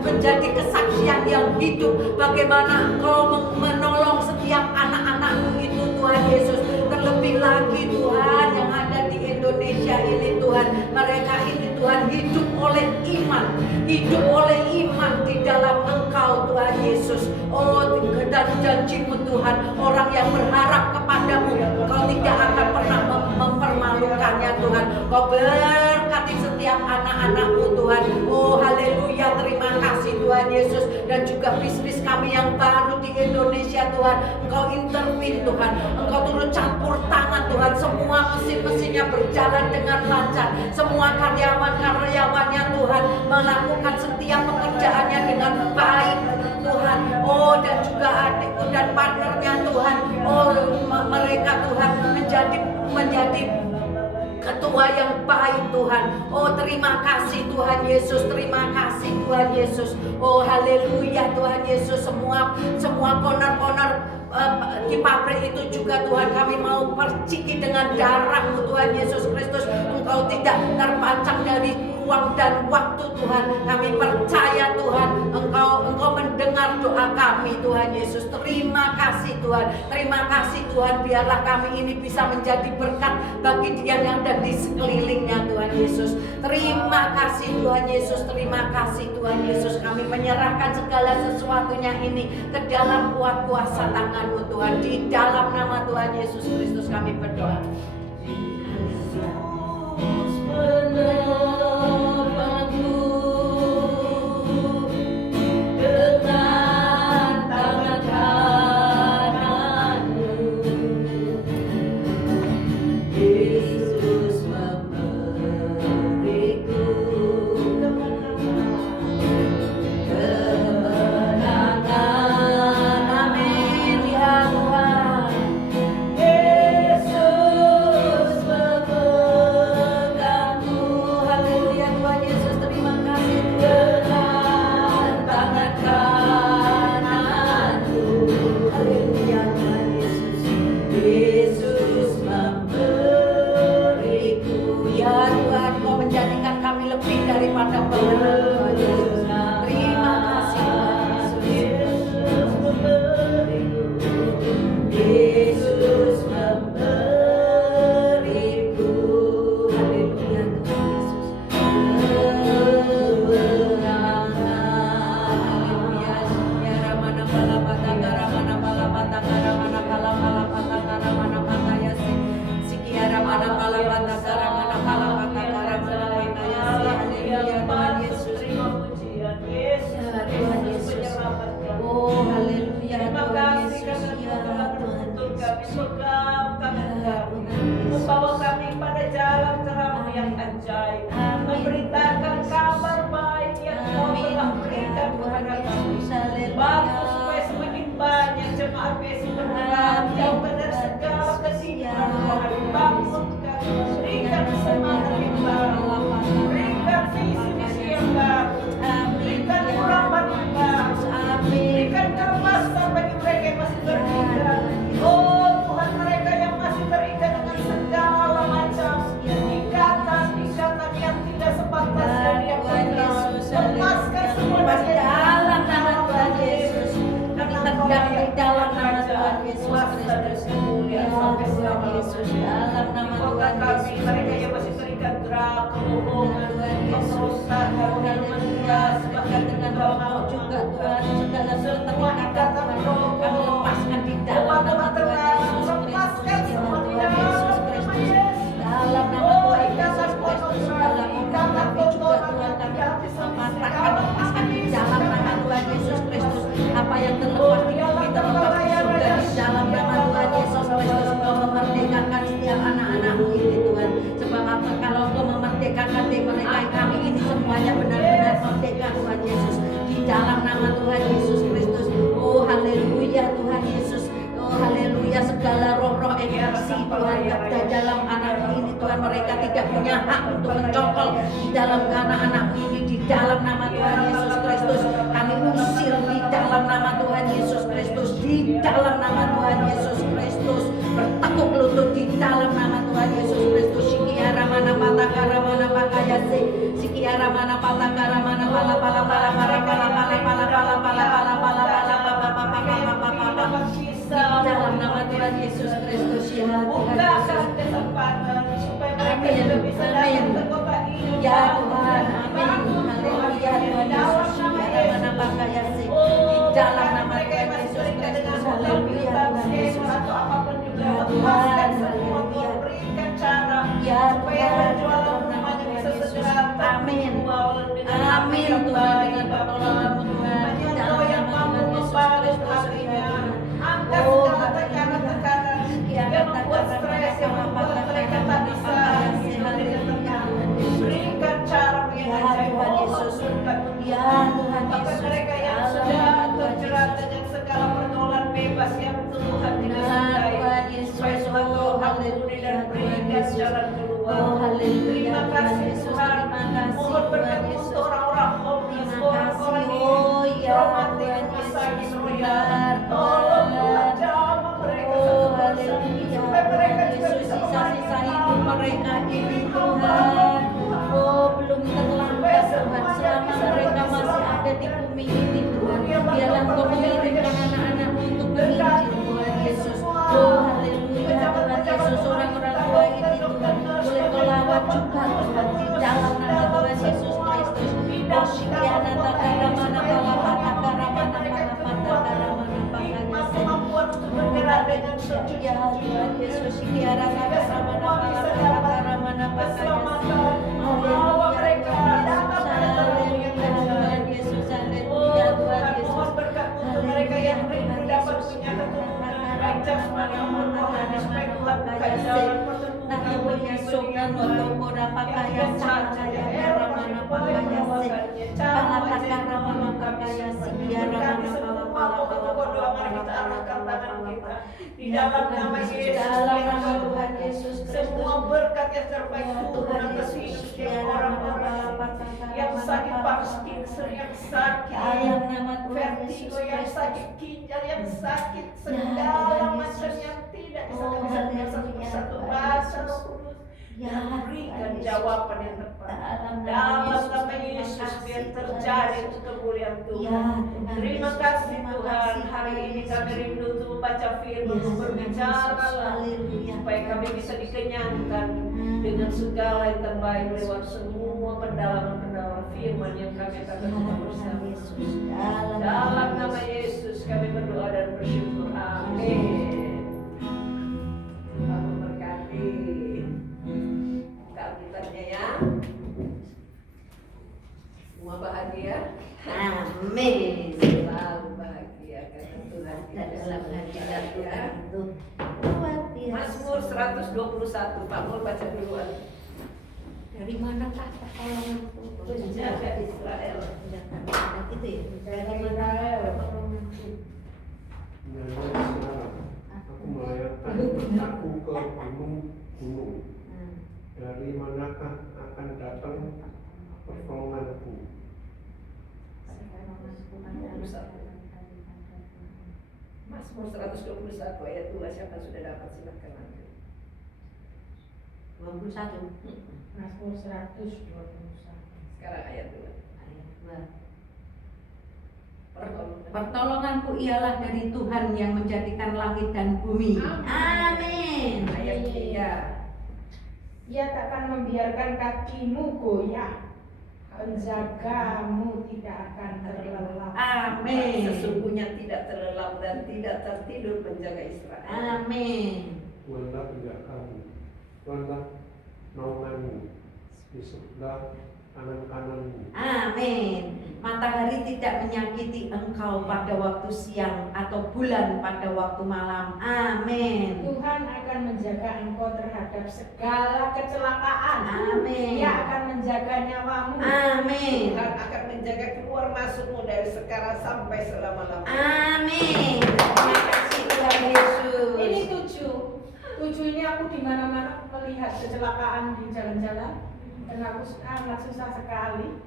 menjadi kesaksian yang hidup bagaimana Engkau menolong setiap anak-anak-Mu itu Tuhan Yesus. Terlebih lagi Tuhan yang ada di Indonesia ini Tuhan, mereka ini Tuhan hidup oleh iman, hidup oleh iman di dalam Engkau Tuhan Yesus. Oh dan janji-Mu Tuhan, orang yang berharap kepadamu Engkau tidak akan pernah mempermalukannya Tuhan. Kau berkati setiap anak-anak-Mu Tuhan. Oh haleluya, terima kasih Tuhan Yesus. Dan juga bisnis kami yang baru di Indonesia Tuhan, Engkau intervene Tuhan, Engkau turut campur tangan Tuhan. Semua mesin-mesinnya berjalan dengan lancar, semua karyawan-karyawannya Tuhan melakukan setiap pekerjaannya dengan baik Tuhan. Oh dan juga adikku dan partnernya Tuhan, oh mereka Tuhan menjadi ketua yang baik Tuhan. Oh terima kasih Tuhan Yesus, terima kasih Tuhan Yesus. Oh haleluya Tuhan Yesus. Semua corner-corner di pabrik itu juga Tuhan kami mau perciki dengan darah-Mu Tuhan Yesus Kristus. Engkau tidak terpancang dari ruang dan waktu Tuhan. Kami percaya Tuhan, Engkau mendengar doa kami Tuhan Yesus. Terima kasih Tuhan, terima kasih Tuhan. Biarlah kami ini bisa menjadi berkat bagi dia yang ada di sekelilingnya Tuhan Yesus. Terima kasih Tuhan Yesus, terima kasih Tuhan Yesus. Kami menyerahkan segala sesuatunya ini ke dalam kuat kuasa tangan-Mu Tuhan. Di dalam nama Tuhan Yesus Kristus kami berdoa. Hallelujah. kuasa dan kemuliaan sampai selama-lamanya. Bukan kami, mereka yang masih terikat gerak, kebohongan, kerusakan, dan menindas, bahkan dengan roh juga Tuhan, segala semua ikatan roh, kami lepaskan di dalam nama Tuhan Yesus Kristus, semua di Tuhan Yesus Kristus, dalam nama Tuhan Yesus Kristus, segala pornografi juga Tuhan kami mematahkan, lepaskan di dalam nama Tuhan Yesus Kristus, apa yang terlepas di bumi terlepas di surga di dalam nama Tuhan Yesus Kristus. Engkau memerdekakan setiap anak-anakmu ini Tuhan, sebab apa kalau Engkau memerdekakan mereka kami ini semuanya benar-benar merdeka Tuhan Yesus di dalam nama Tuhan Yesus Kristus. Oh haleluya Tuhan Yesus. Oh haleluya, segala roh-roh emosi Tuhan ada dalam anak ini Tuhan, mereka tidak punya hak untuk mencokol di dalam anak-anak ini di dalam nama Tuhan Yesus Kristus. Kami usir di dalam nama Tuhan Yesus Kristus, di dalam nama Tuhan Yesus Kristus, bertekuk lutut di dalam nama Tuhan Yesus Kristus. Sikiara mana patakara mana pakayase, sikiara mana patakara mana pala pala pala pala pala pala pala pala pala pala pala pala dalam nama Tuhan Yesus Kristus ya Tuhan Yesus. Kesempatan supaya mereka juga bisa datang ke kota ini. Ya Tuhan, amin. Haleluya Tuhan Yesus. Ya mana pakayase di dalam nama Tuhan Yesus Kristus. Haleluya Tuhan Yesus. Atau apapun juga Ya lepaskan Tuhan, semua, haleluya. berikan cara Ya supaya Tuhan, penjualan dalam nama rumahnya Tuhan bisa Yesus. segera Amin. terjual dengan Amin yang Tuhan, baik, dengan Bapa. pertolongan-Mu Tuhan di Hanya dalam Engkau yang nama mampu Tuhan Yesus membalas Kristus. harinya. Ya Tuhan. Angkat Oh, segala haleluya. tekanan-tekanan Ya, yang membuat stres, yang membuat mereka tak bisa hidup dengan tenang. Berikan cara yang Ya ajaib. Tuhan Oh, Yesus. berkat Ya Tuhan Bahkan Yesus. mereka yang Dalam sudah nama Tuhan terjerat Yesus. dengan segala pergaulan bebas yang Tuhan tidak Benar, sukai. Tuhan Yesus. Supaya Tuhan Oh, Kau ampuni haleluya, dan Tuhan berikan Yesus. jalan keluar. Oh, haleluya, Terima Tuhan kasih Yesus. Tuhan. Terima kasih, Mohon Tuhan berkat Yesus. untuk orang-orang homeless, Terima orang-orang kasih. yang Oh, ya, traumatik, Tuhan rumah Yesus. sakit, Benar, Tolong Tuhan, Tuhan. jamah mereka Oh, satu persatu. haleluya, Supaya mereka Tuhan juga Yesus. bisa Sisa-sisa melayani hidup mereka ini, Tuhan. Oh, belum terlambat, Tuhan. Selama mereka masih ada di bumi ini, Tuhan. Biarlah Engkau mengirimkan anak-anak-Mu untuk menginjil, Tuhan Yesus. Oh, haleluya, Tuhan Yesus. Orang-orang tua ini, Tuhan. Boleh Kau lawat juga, Tuhan. Di dalam nama Tuhan Yesus Kristus. Oh, syikiana takara mana pala patakara mana pala patakara mana pakayase. Kemampuan untuk bergerak dengan Ya Tuhan Yesus, syikiara takara mana pala patakara mana pakayase. Bawa mereka datang pada terang yang Tuhan Yesus, haleluya Tuhan Yesus. Mohon berkat untuk mereka yang rindu dapat punya keturunan baik jasmani maupun rohani supaya Tuhan buka jalan pertumbuhan Sokan untuk ora pakaya saja ya ramana pakaya se palata ramana pakaya se biar ramana pokok-pokok doa mari kita arahkan tangan kita di dalam nama Yesus. dalam nama Tuhan Yesus Semua berkat yang terbaik Ya turun Tuhan atas Yesus, hidup ya setiap orang-orang yang sakit Parkinson, yang sakit dalam nama Tuhan Yesus vertigo, yang Kristus. sakit ginjal, yang sakit Tuhan segala macam Yesus. yang tidak bisa Oh, bisa haleluya, satu persatu Tuhan bahasa Yesus. Roh Kudus Ya, yang Tuhan berikan Yesus. jawaban yang tepat Dalam nama dalam Yesus, nama terima Yesus kasih, biar Tuhan terjadi Yesus. untuk kemuliaan Ya, Tuhan. Tuhan Terima Yesus, kasih terima Tuhan, kasih, hari Tuhan ini Yesus. kami rindu untuk baca firman, Ya, berbicara Tuhan Yesus, haleluya. supaya kami bisa dikenyangkan dengan segala yang terbaik lewat semua pendalaman-pendalaman firman yang kami akan Ya, lakukan Tuhan bersama. Yesus, Dalam nama Yesus kami berdoa dan bersyukur. Amin. Tuhan memberkati. Buka Alkitabnya ya. Semua bahagia. Amin. Selalu bahagia karena Tuhan Dan kita dalam selalu hadirat bahagia. Tuhan itu luar biasa. Mazmur 121, Pak Mul baca duluan. Dari mana kata pertolonganku? Penjaga Israel. Itu ya. Dari mana pertolonganku? Aku melayarkan aku ke gunung-gunung. Dari manakah akan datang pertolonganku? Mazmur 121 ayat 2, siapa sudah dapat silakan ambil. 21 Mazmur 121. Sekarang ayat 2. ayat 2. Pertolonganku ialah dari Tuhan yang menjadikan langit dan bumi. Amin. Ayat 3. Ia takkan membiarkan kakimu goyah, penjagamu tidak akan terlelap. Amin. Sesungguhnya tidak terlelap dan tidak tertidur menjaga Israel. Amin. Tuhanlah penjagamu, Tuhanlah naunganmu di sebelah kanan-kananmu. Amin. Matahari tidak menyakiti engkau pada waktu siang atau bulan pada waktu malam. Amin. Tuhan akan menjaga engkau terhadap segala kecelakaan. Amin. Ia akan menjaga nyawamu. Amin. Tuhan akan menjaga keluar masukmu dari sekarang sampai selama-lamanya. Amin. Terima kasih Tuhan Yesus. Ini 7 ini aku di mana-mana melihat kecelakaan di jalan-jalan dan aku sangat susah sekali.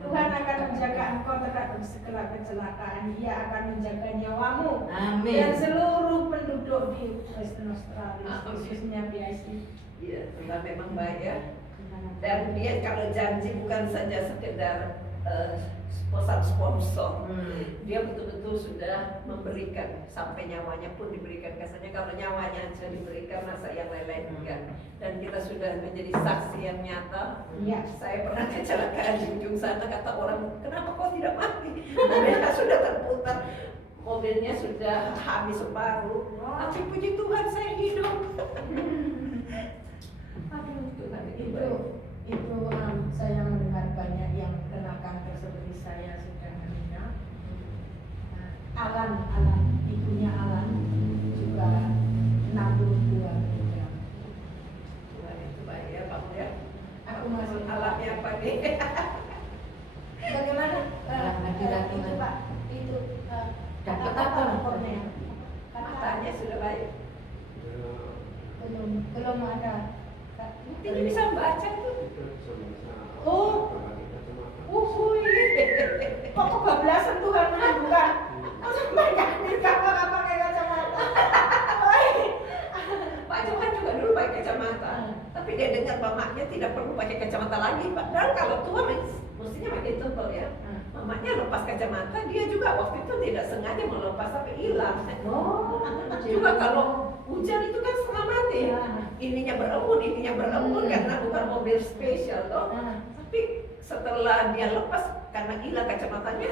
Tuhan akan menjaga engkau terhadap segala kecelakaan. Ia akan menjaga nyawamu Amin. dan seluruh penduduk di Western Australia, Amin. khususnya PIC. Iya, Tuhan memang baik ya. Dan dia kalau janji bukan saja sekedar pesan sponsor, dia betul-betul sudah memberikan sampai nyawanya pun diberikan. Katanya kalau nyawanya saja diberikan, masa yang lain-lain enggak. Dan kita sudah menjadi saksi yang nyata. Iya. Saya pernah kecelakaan di ujung sana, kata orang, kenapa kau tidak mati? Mobilnya sudah terputar, mobilnya sudah habis separuh. Tapi puji Tuhan saya hidup. Aduh, Tuhan itu baik. Itu saya mendengar banyak yang kena kanker seperti saya sudah meninggal. Alan, ibunya Alan juga 62 meninggal. Tuhan itu baik ya Pak ya. Aku masih Alatnya apa nih? Bagaimana? Lagi-lagi Itu Pak, itu Dapat apa apa? lapornya? Matanya sudah baik. Ya, Belum ada. Buktinya bisa membaca tuh. kita bisa Oh. pakai kacamata. Kok kebablasan Tuhan menyembuhkan? Sampai nggak bisa pakai kacamata. Pak Johan juga dulu pakai kacamata. Tapi dia dengar mamanya tidak perlu pakai kacamata lagi. Padahal kalau tua mestinya makin tebal ya. Mamanya lepas kacamata, dia juga waktu itu tidak sengaja melepas tapi hilang. Oh. Juga kalau hujan itu kan setengah mati. Ininya berembun karena bukan mobil spesial toh. Tapi setelah dia lepas karena hilang kacamatanya,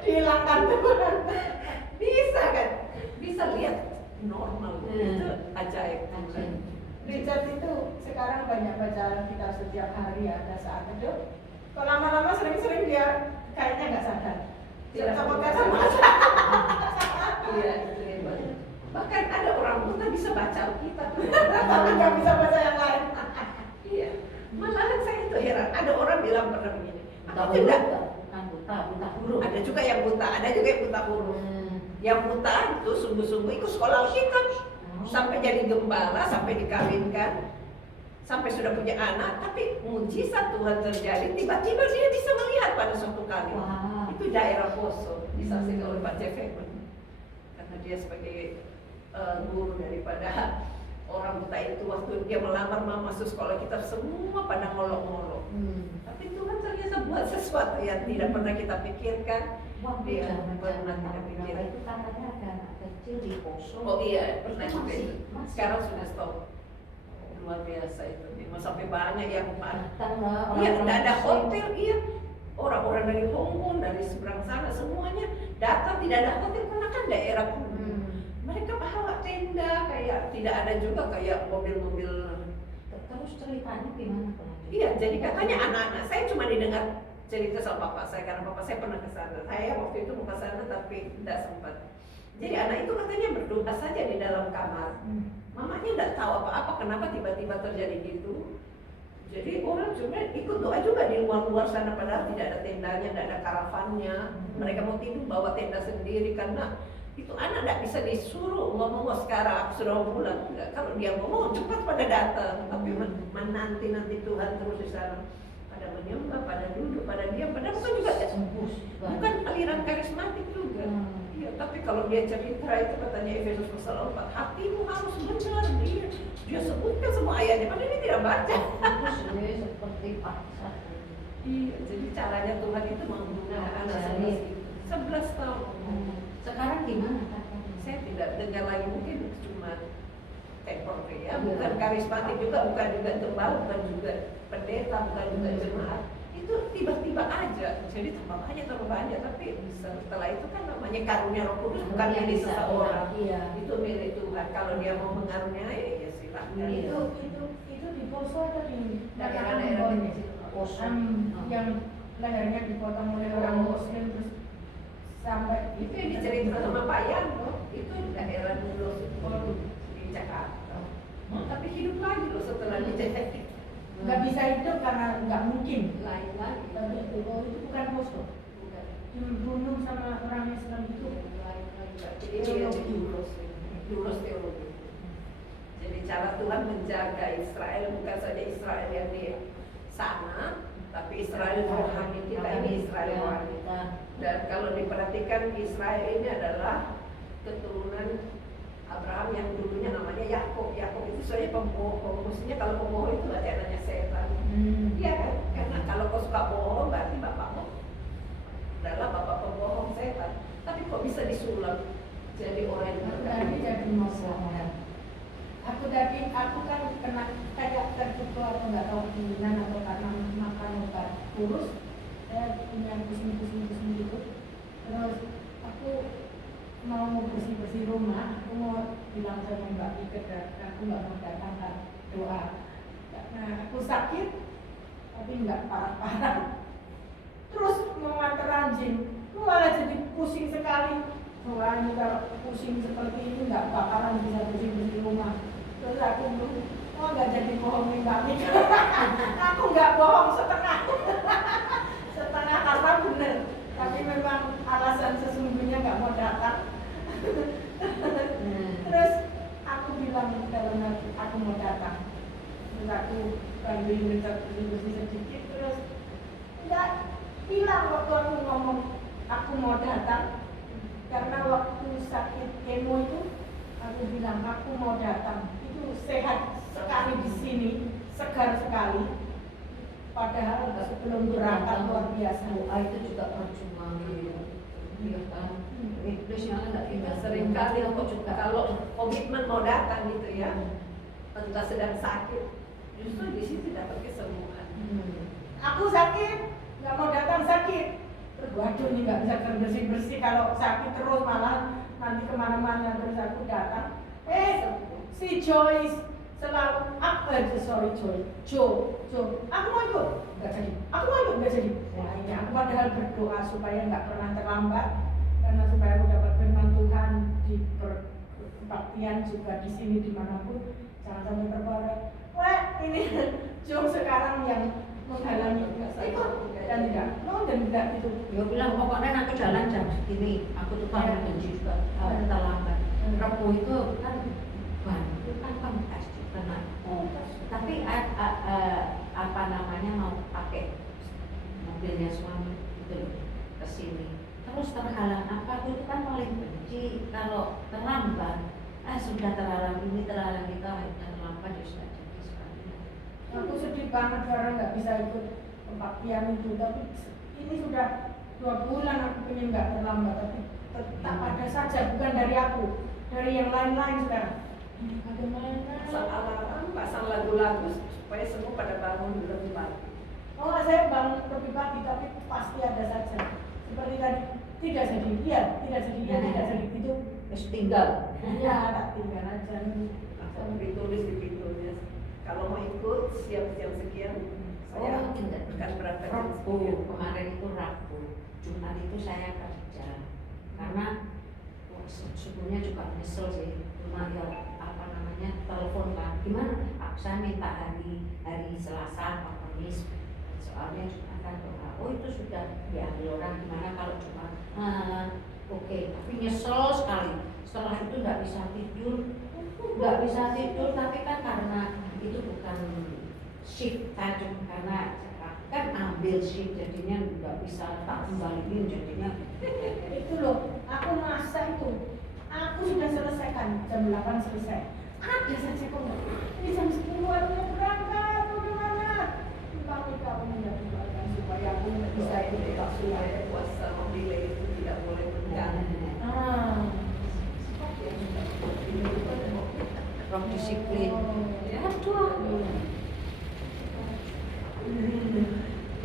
Dihilangkan Tuhan. bisa kan? Bisa lihat normal itu ajaib. Richard itu sekarang banyak baca Alkitab setiap hari ada saat teduh. Kok lama-lama sering-sering dia kayaknya nggak sadar. Tidak Sama sadar. kacamata. Iya, itu hebat. Bahkan ada orang buta bisa baca Alkitab. Tapi nggak bisa baca yang lain. Iya. Malahan saya itu heran. Ada orang bilang pernah begini. Buta Aku tidak. buta huruf. Ada juga yang buta, ada juga yang buta huruf. Yang buta itu sungguh-sungguh ikut sekolah Alkitab. Sampai jadi gembala, sampai dikawinkan, sampai sudah punya anak, tapi mujizat Tuhan terjadi, tiba-tiba dia bisa melihat pada suatu kali. Wah. Itu daerah Poso, disaksikan oleh Pak Jefferson. Karena dia sebagai guru daripada orang buta itu, waktu dia melamar mau masuk sekolah kita semua pada ngolok-ngolok. Tapi Tuhan ternyata buat sesuatu yang tidak pernah kita pikirkan. Waktu Dia zaman pernah tidak berapa pikir. itu katanya ada anak kecil di Poso. Oh iya, pernah Itu juga itu. masih. Sekarang sudah stop. Luar biasa itu. Memang sampai banyak yang Datang lah iya, orang-orang tidak ada Muslim. hotel, iya. Orang-orang dari Hong Kong, dari seberang sana semuanya datang, tidak ada hotel karena kan daerah kumuh. Mereka bawa tenda, kayak tidak ada juga kayak mobil-mobil. Terus ceritanya gimana Pak? Iya, jadi katanya anak-anak saya cuma didengar cerita sama bapak saya karena bapak saya pernah ke sana. Saya waktu itu mau ke sana tapi tidak sempat. Jadi anak itu katanya berdoa saja di dalam kamar. Mamanya tidak tahu apa-apa kenapa tiba-tiba terjadi gitu. Jadi orang cuma ikut doa juga di luar-luar sana padahal tidak ada tendanya, tidak ada karavannya. Mereka mau tidur bawa tenda sendiri karena itu anak tidak bisa disuruh ngomong sekarang aku sudah mau pulang. Enggak. Kalau dia ngomong cepat pada datang, tapi menanti Tuhan terus di sana. Pada menyembah, pada duduk, pada diam, pada bukan juga bukan aliran karismatik juga. Iya, tapi kalau dia cerita itu katanya Efesus pasal 4, hatimu harus benar. Dia sebutkan semua ayatnya, padahal dia tidak baca. Seperti paksa. Iya, jadi caranya Tuhan itu menggunakan anak Jadi, 11 tahun. sekarang gimana? Saya tidak dengar lagi, mungkin cuma temporary ya, Iya. bukan karismatik juga, bukan juga gembala, bukan juga pendeta, bukan juga jemaat. Itu tiba-tiba aja, jadi tambah banyak, tapi setelah itu kan namanya karunia Roh Kudus, bukan Yang milik bisa seseorang. Iya. Itu milik Tuhan. Kalau dia mau mengaruniai, ya silakan. Iya. Itu di Poso atau di Daerah-daerah Ambon? kecil. Yang lehernya dipotong oleh orang Muslim terus sampai Itu yang diceritakan sama Pak Yanto, itu di daerah dulu di Jakarta. Tapi hidup lagi loh setelah dijahit. nggak bisa hidup karena nggak mungkin. Lain lagi. Tapi itu bukan Poso. Bukan. Dibunuh sama orang Islam itu. Lain lagi. Jadi dia lulus teologi. Jadi cara Tuhan menjaga Israel bukan saja Israel yang di sana, tapi Israel rohani kita ini Israel rohani. Dan kalau diperhatikan Israel ini adalah keturunan Abraham yang dulunya namanya Yakub. Yakub itu soalnya pembohong. Maksudnya kalau pembohong itu berarti anaknya setan. Iya kan? Karena kalau kau suka bohong berarti bapakmu adalah bapak pembohong setan. Tapi kok bisa disulap jadi orang yang Tadi jadi masalah. Aku kan kena kayak terpukul atau nggak tahu keinginan atau karena makan obat kurus, saya punya pusing gitu. Terus aku mau bersih rumah, aku mau bilang sama Mbak Ika, aku nggak mau datang kan doa. Nah aku sakit, tapi nggak parah-parah. Terus mau nganter anjing, aku malah jadi pusing sekali. Soalnya kalau pusing seperti ini nggak bakalan bisa bersih rumah. Terus aku bilang, oh nggak jadi bohongin Mbak Mika. Aku nggak bohong setengah, setengah karena bener. Tapi memang alasan sesungguhnya nggak mau datang. Terus aku bilang dalam hati, aku mau datang. Terus aku sambil minta bersih sedikit, terus nggak bilang waktu aku ngomong aku mau datang. Karena waktu sakit kemo itu aku bilang aku mau datang, itu sehat sekali di sini, segar sekali. Padahal sebelum berangkat luar biasa. Doa itu juga percuma. Iya kan? Iblis yang nggak tinggal. Seringkali aku juga kalau komitmen mau datang gitu ya, entah sedang sakit, justru di situ dapat kesembuhan. Aku sakit, nggak mau datang sakit. Terus waduh ini nggak bisa bersih kalau sakit terus malah nanti kemana-mana. Terus aku datang, si Joyce selalu Jo, aku mau ikut, nggak jadi, nggak jadi. Nah ini aku padahal berdoa supaya nggak pernah terlambat, karena supaya aku dapat firman Tuhan di perbaktian juga di sini dimanapun, jangan sampai terbalik. Wah ini Jo sekarang yang menghalangi, ikut dan tidak gitu. Dia bilang pokoknya aku jalan jam segini, aku tuh paling benci juga terlambat. Rabu itu kan itu kan pamkas juga. Tapi apa namanya mau pakai mobilnya suami itu ke sini. Terus terhalang apa itu kan paling benci kalau terlambat. Sudah terhalang ini terhalang itu akhirnya terlambat ya sudah jadi sekali. Aku sedih banget karena nggak bisa ikut kebaktian itu, tapi ini sudah 2 bulan aku pengen nggak terlambat, tapi tetap ada saja, bukan dari aku, dari yang lain-lain sekarang. Bagaimana? Pasang alarm, pasang lagu-lagu supaya semua pada bangun lebih pagi. Oh saya bangun lebih pagi, tapi pasti ada saja. Seperti tadi, tidak jadi itu. Terus tinggal. Iya, tak tinggal aja. Atau ditulis di pintunya. Kalau mau ikut siap jam sekian, saya akan berangkat jam Rabu sekian. kemarin itu Rabu, Jumat itu saya kerja karena sebelumnya juga nyesel sih, cuma ya apa namanya telepon kan, gimana? Saya minta hari Selasa atau Kamis, soalnya Jumat kan doa. Oh itu sudah diambil orang, gimana kalau cuma oke, tapi nyesel sekali. Setelah itu nggak bisa tidur, tapi kan karena itu bukan shift tadi, karena kan ambil shift jadinya nggak bisa tak kembaliin jadinya. Itu loh, aku masak itu. Aku sudah selesaikan, jam 8 selesai. Ada saja kok nggak. Ini jam 10 harusnya berangkat, bagaimana? Kami kamu tidak dibalas. supaya aku bisa ikut tak supaya puasa memilih itu tidak boleh mengganggu. Roh disiplin. Ya Tuhan.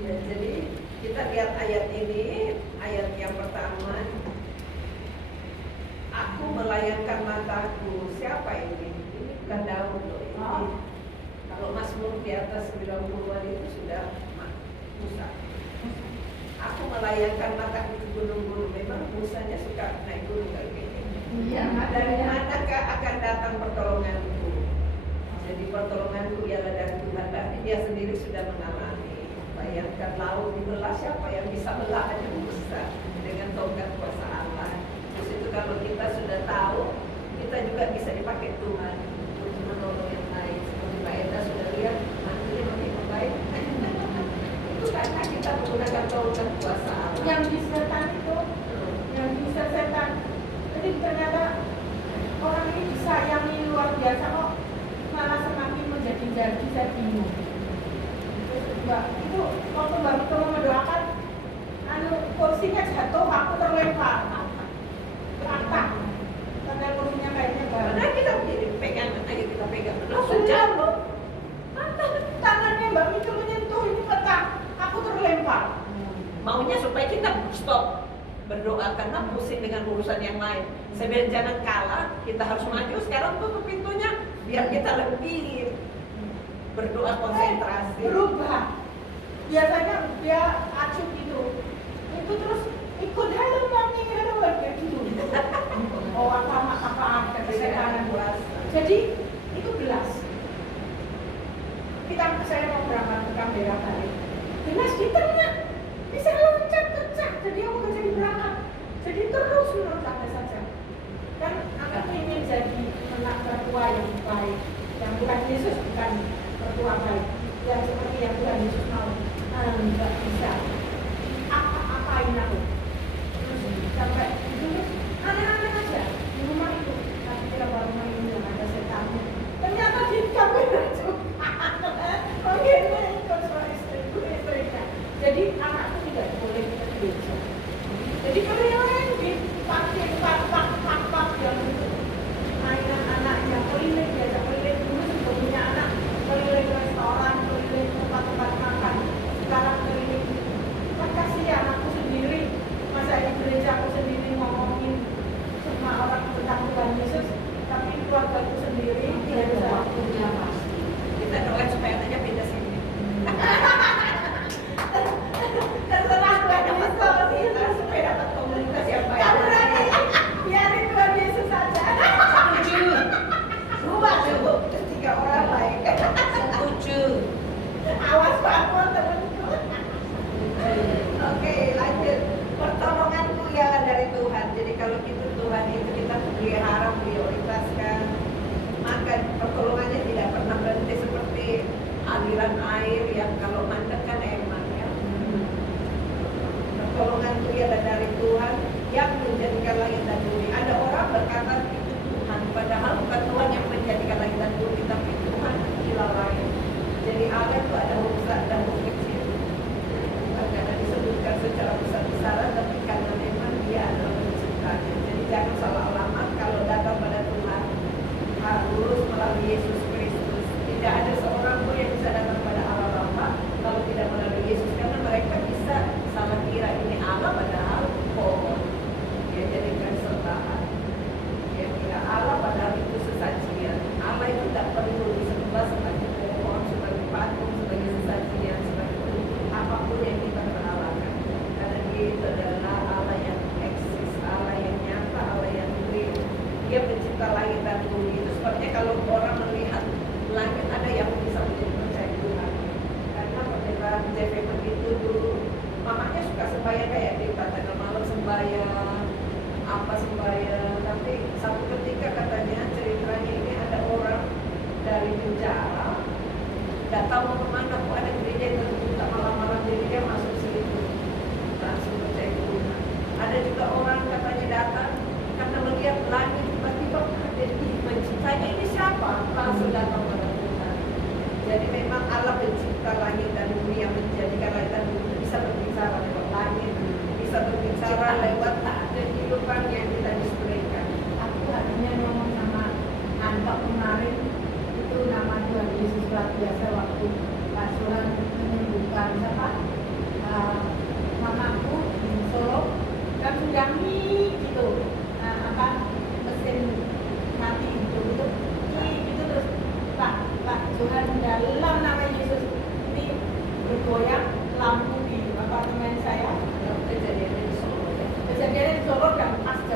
Ya, jadi kita lihat ayat ini, ayat yang pertama. Aku melayangkan mataku. Siapa ini? Ini bukan Daud loh. Ini. Kalau Mazmur di atas 90-an itu sudah Musa. Aku melayangkan mataku ke gunung-gunung. Memang Musanya suka naik gunung kayak gini. Iya, Dari manakah akan datang pertolonganku? Jadi pertolonganku ialah dari Tuhan. Berarti dia sendiri sudah mengalami. Bayangkan laut dibelah, siapa yang bisa belah? Hanya Musa dengan tongkat kuasa Allah. Terus itu kalau kita sudah tahu, kita juga bisa dipakai Tuhan untuk menolong yang lain. Seperti Pak Eda sudah lihat, nantinya makin membaik. Itu karena kita menggunakan tongkat kuasa Allah. yang di setan itu, yang bisa setan. Jadi ternyata orang ini disayangi luar biasa kok, malah semakin menjadi-jadi. Saya bingung. Terus Mbak, itu waktu Mbak Vito mendoakan, kursinya jatuh, aku terlempar ke atap. Karena kursinya kayaknya baru. Padahal kita berdiri pegang, ayo kita pegang. Langsung jatuh. Tangannya Mbak Vito menyentuh ini peta, aku terlempar. Maunya supaya kita stop berdoa karena pusing dengan urusan yang lain. Saya bilang jangan kalah, kita harus maju. Sekarang tutup pintunya biar kita lebih berdoa konsentrasi. Berubah. Biasanya dia acuh gitu. Itu terus ikut halo mami, halo kayak gitu. Oh apa ada kesehatan. Jadi itu gelas. Saya mau berangkat ke Canberra balik. Gelas di tengah bisa loncat pecah. Jadi aku nggak jadi berangkat. Jadi terus menurut sampai saja. Kan aku ingin jadi anak mertua yang baik, yang bukan Yesus, bukan mertua baik, yang seperti yang Tuhan Yesus mau. Nggak bisa. Apa-apain aku. Terus sampai itu aneh-aneh aja di rumah itu. Tapi kira rumah ini yang ada setannya. Ternyata di kamera itu. Bagaimana ikut suara istriku mereka. Jadi anakku tidak boleh kita gereja. Jadi kalau yang lain dipakai pak yang itu mainan anaknya keliling, diajak keliling dulu sudah punya anak keliling restoran, keliling tempat-tempat makan. Sekarang keliling, kan kasihan aku sendiri, masa di gereja aku sendiri ngomongin sama orang tentang Tuhan Yesus, tapi keluargaku sendiri Dia ada waktunya pasti. Kita doain supaya anaknya pindah sini. terserah Tuhan Dapat Yesus. komunitas, supaya dapat komunitas yang baik. Tak berani, biarin Tuhan Yesus saja. Setuju. Rumah cukup ketiga orang baik. Setuju. Awas bangun temanku. Oke, lanjut. Pertolonganku ialah dari Tuhan. Jadi kalau kita Tuhan itu kita pelihara, prioritaskan, maka pertolongannya tidak pernah berhenti seperti aliran air yang kalau mandek kan emang ya. Pertolonganku ialah dari Tuhan yang menjadikan langit dan bumi. Ada orang berkata itu Tuhan, padahal bukan Tuhan yang menjadikan langit dan bumi, tapi Tuhan gila lain. Jadi Allah itu ada huruf besar dan huruf kecil. Bukan karena disebutkan secara besar-besaran, tapi karena memang dia adalah penciptanya. Jadi jangan salah alamat kalau datang pada Tuhan harus melalui Yesus Kristus. Tidak ada seorang pun yang bisa datang pada Allah Bapa kalau tidak melalui Yesus, karena mereka bisa salah kira ini Allah padahal pohon. Dia jadikan sertaan. Dia kira Allah padahal itu sesajian. Allah itu tidak perlu disembah sebagai pohon, sebagai patung, sebagai sesajian, sebagai apapun yang kita beralakan. Karena dia itu adalah Allah yang eksis, Allah yang nyata, Allah yang real. Dia pencipta langit dan bumi. Itu sebabnya kalau orang melihat langit, ada yang bisa menjadi percaya Tuhan. Karena pendeta JV begitu dulu, mamanya suka sembahyang kayak kita, tengah malam sembahyang, apa sembahyang. Tapi satu ketika katanya ceritanya ini ada orang dari penjara, nggak tahu mau kemana, kok ada gereja yang terbuka malam-malam, jadi dia masuk situ, langsung percaya Tuhan. Ada juga orang katanya datang karena melihat langit tiba-tiba ada di penciptanya, ini siapa? Langsung datang pada Tuhan. Jadi memang Allah pencipta langit dan bumi yang menjadikan langit dan bumi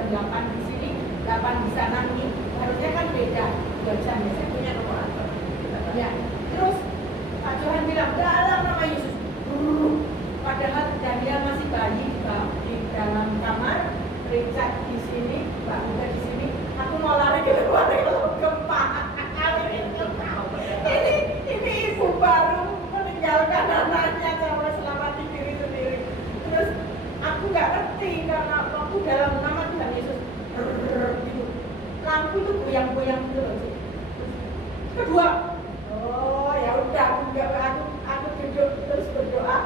8 di sini, 8 di sana nih. Harusnya kan beda 2 jam. Saya punya nomor apa? Ya. Terus Pak Johan bilang dalam nama Yesus. Padahal Daniel masih bayi di dalam kamar, Richard di sini, Mbak Buka di sini. Aku mau lari keluar kalau gempa. Ini ibu baru meninggalkan anaknya sampai selamat diri sendiri. Terus aku nggak ngerti karena waktu dalam nama Tuhan Yesus gitu. Lampu itu goyang-goyang gitu loh. Terus kedua, oh ya udah aku duduk terus berdoa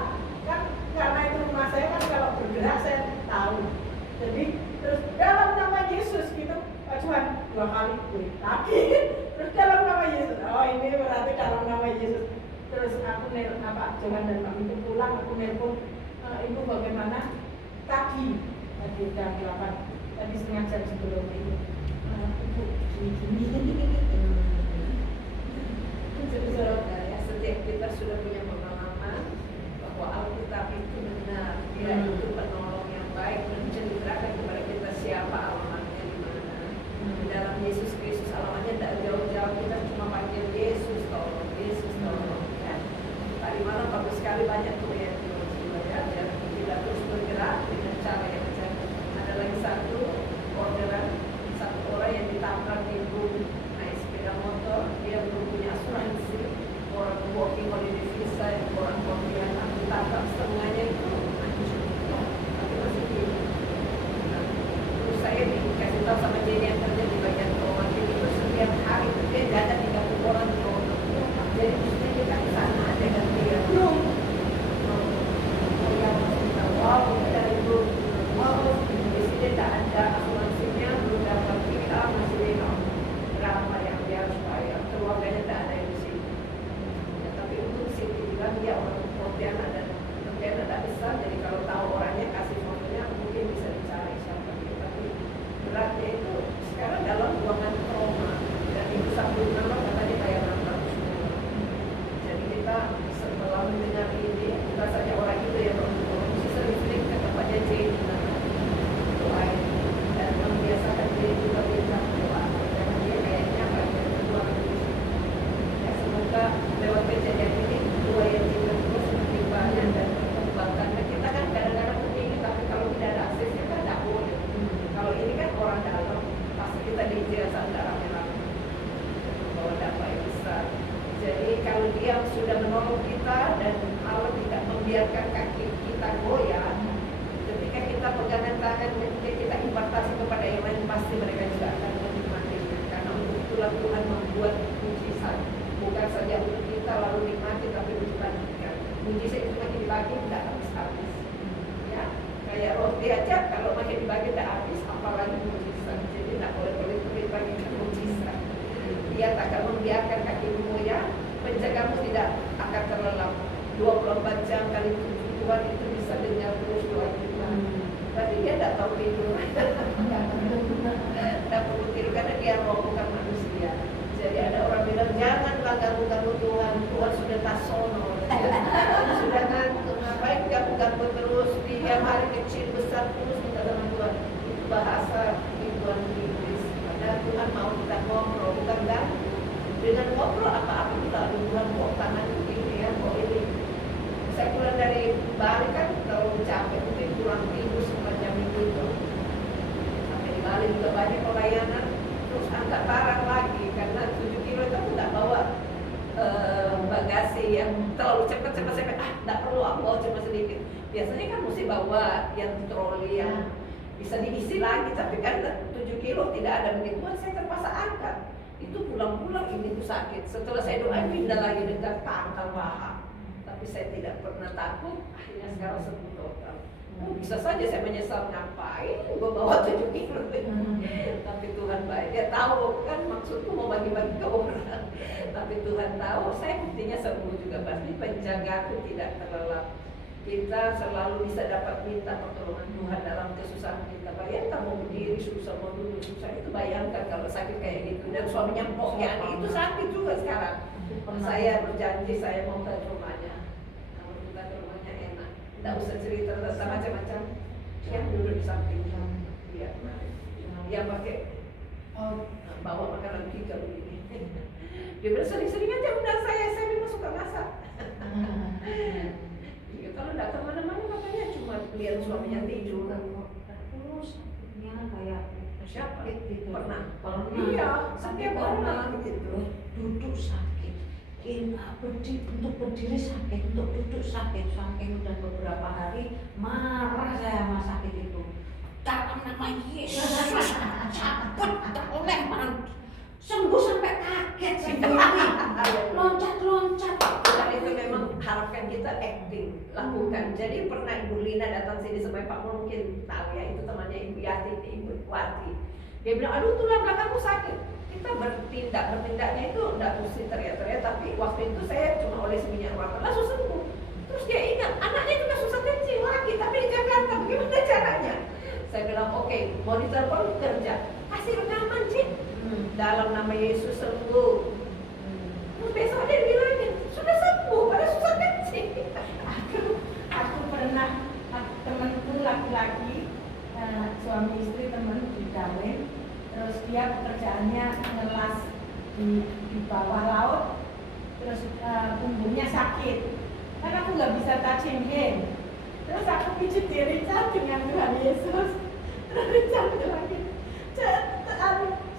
kan karena itu rumah saya kan kalau bergerak saya tahu. Jadi terus dalam nama Yesus gitu Pak Tuhan 2 kali lagi. Terus dalam nama Yesus. Oh ini berarti dalam nama Yesus. Terus aku nelpon Pak Johan dan Pak itu pulang aku nelpon ibu bagaimana tadi jam 8 tadi setengah jam sebelum ini ibu gini. Saudara ya, setiap kita sudah punya pengalaman bahwa Alkitab itu benar, dia itu penolong yang baik menceritakan kepada kita siapa alamatnya di mana. Di dalam Yesus Kristus alamatnya tidak jauh-jauh, kita cuma panggil Yesus tolong, Yesus tolong. Ya. Tadi malam bagus sekali banyak tuh yang ya, tidak terus bergerak dengan cara yang macam. Ada lagi satu orderan, satu orang yang ditabrak ibu naik sepeda motor, dia belum punya asuransi, orang working holiday visa, orang Pontianak ditabrak setengahnya itu hancur, tapi masih hidup. Nah, terus saya dikasih tahu sama Jenny yang kerja di bagian keuangan itu setiap hari dia jaga 30 orang di bawah. Jadi mesti kita ke sana aja dan dia belum. Wow, dari itu, wow, di sini tidak ada asuransinya, belum dapat PA, masih bingung berapa yang dia harus bayar, keluarganya tidak ada yang di sini. Ya, tapi untuk Siti bilang dia orang Pontianak dan Pontianak tidak besar, jadi kalau tahu orangnya kasih fotonya mungkin bisa dicari siapa dia. Tapi beratnya itu sekarang dalam ruangan trauma dan itu satu nama katanya kayak 600 semua. Jadi kita setelah mendengar ini, kita saja orang itu yang sering-sering ke tempatnya Jenny doain dan membiasakan diri juga bilang doa karena dia kayaknya bagian kedua ya semoga lewat kejadian ini dua yang kita terus semakin banyak dan berkembangkan. Dan kita kan kadang-kadang begini tapi kalau tidak ada aksesnya kan tidak boleh. Kalau ini kan orang dalam pasti kita diijazah darah merah bahwa dampak yang besar. Jadi kalau dia sudah menolong kita dan Allah tidak membiarkan kaki kita goyah, ketika kita pegangan tangan, ketika kita impartasi kepada yang lain, pasti mereka juga akan menikmatinya. Karena untuk itulah Tuhan membuat mujizat, bukan saja untuk kita lalu nikmati, tapi untuk dibagikan. Mujizat itu makin dibagi tidak habis-habis. Ya, kayak roti aja kalau makin dibagi tidak habis, apalagi mujizat. Jadi tidak boleh bagikan mujizat. Dia tak akan membiarkan kakimu ya, penjagamu tidak akan terlelap. 24 jam kali 7 Tuhan itu bisa dengar terus doa kita. Tapi dia tidak tahu tidur. Tidak perlu tidur karena dia roh bukan manusia. Jadi ada orang bilang janganlah ganggu-ganggu Tuhan. Tuhan sudah tasono. Sudah ngantuk. Ngapain ganggu-ganggu terus? Dia hari kecil besar terus minta sama Tuhan. Itu bahasa Tuhan Inggris. Padahal Tuhan mau kita ngobrol, bukan ganggu. Dengan ngobrol apa-apa kita Tuhan kok tangan begini ya, kok ini. Saya pulang dari Bali kan terlalu capek, mungkin kurang tidur sepanjang minggu itu. Sampai di Bali juga banyak pelayanan, terus angkat barang lagi karena 7 kilo itu aku nggak bawa bagasi yang terlalu cepat-cepat. Saya nggak perlu aku bawa cuma sedikit. Biasanya kan mesti bawa yang troli yang bisa diisi lagi, tapi kan 7 kilo tidak ada begitu. Saya terpaksa angkat. Itu pulang-pulang ini tuh sakit. Setelah saya doa pindah lagi dengan tangkal lahap. Tapi saya tidak pernah takut. Akhirnya sekarang sembuh total. Bisa saja saya menyesal ngapain gue bawa 7 kilo. Tapi Tuhan baik. Dia tahu kan maksudku mau bagi-bagi ke orang. Tapi Tuhan tahu saya buktinya sembuh juga. Pasti penjagaku tidak terlelap. Kita selalu bisa dapat minta pertolongan Tuhan dalam kesusahan kita. Bayangkan mau berdiri susah, mau duduk susah, itu bayangkan kalau sakit kayak gitu. Dan suaminya pokoknya itu sakit juga sekarang. Saya berjanji saya mau ke rumahnya. Kalau kita ke rumahnya enak, tidak usah cerita tentang macam-macam. Yang duduk di samping dia. dia pakai bawa makanan kita begini. Dia bilang sering-sering aja undang saya memang suka masak. Ya, kalau nggak kemana-mana makanya cuma lihat suaminya tidur. Terus sakitnya kayak Siapa? gitu. Pernah? Iya, setiap pernah orang gitu. duduk sakit. Untuk berdiri sakit, untuk duduk sakit, saking udah beberapa hari marah saya sama sakit itu. Dalam nama Yesus, cabut, lempar, sembuh sampai kaget sih, loncat-loncat. Dan itu memang harapkan kita acting, lakukan. Jadi pernah Ibu Lina datang sini supaya Pak Mul mungkin tahu ya, itu temannya Ibu Yati, Ibu Wati. Dia bilang, aduh tulang belakangku sakit. Kita bertindaknya itu enggak mesti teriak-teriak, tapi waktu itu saya cuma olesi minyak wangi langsung sembuh. Terus dia ingat, anaknya juga susah kencing lagi, tapi di Jakarta, bagaimana caranya? Saya bilang, oke, mau ditelepon kerja, kasih rekaman Cik, dalam nama Yesus sembuh. Terus besok dia bilangin, sudah sembuh, pada susah kencing. Aku pernah, temanku laki-laki, suami istri teman dikawin, terus dia pekerjaannya ngelas di bawah laut, terus punggungnya sakit, kan aku nggak bisa touching hand, terus aku pijit di Richard dengan Tuhan Yesus, terus Richard bilang gitu,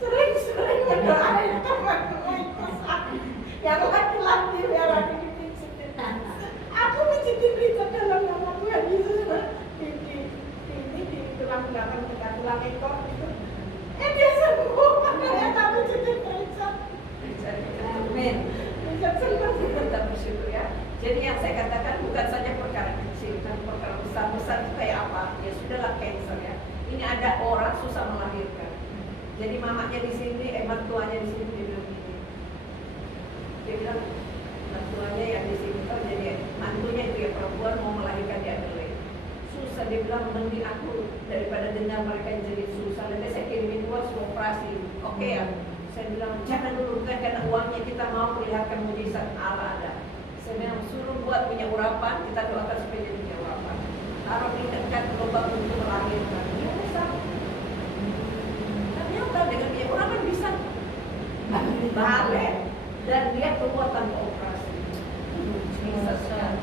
sering-sering berdoain temanku itu sakit, yang laki-laki yang lagi dipijitin, aku pijitin Richard dalam nama Tuhan Yesus, di tulang belakang dekat tulang ekor itu. Dia sembuh, makanya kami jadi Richard. Amin. Richard sembuh. Kita bersyukur ya. Jadi yang saya katakan bukan saja perkara kecil, tapi perkara besar-besar itu kayak apa? Ya sudahlah cancer ya. Ini ada orang susah melahirkan. Jadi mamanya di sini, mertuanya di sini dia bilang gini. Dia bilang mertuanya yang di sini tuh jadi mantunya itu ya perempuan mau melahirkan di Adelaide. Susah, dia bilang mending aku daripada dendam mereka yang jadi susah, nanti saya kirimin uang semua operasi. Oke ya, saya bilang jangan dulu, bukan karena uangnya kita mau perlihatkan mujizat Allah ada. Saya bilang suruh buat minyak urapan, kita doakan supaya jadi minyak urapan. Taruh di dekat lubang untuk melahirkan. Ya bisa. Ternyata dengan minyak urapan bisa balik dan dia keluar tanpa operasi. Bisa sekali.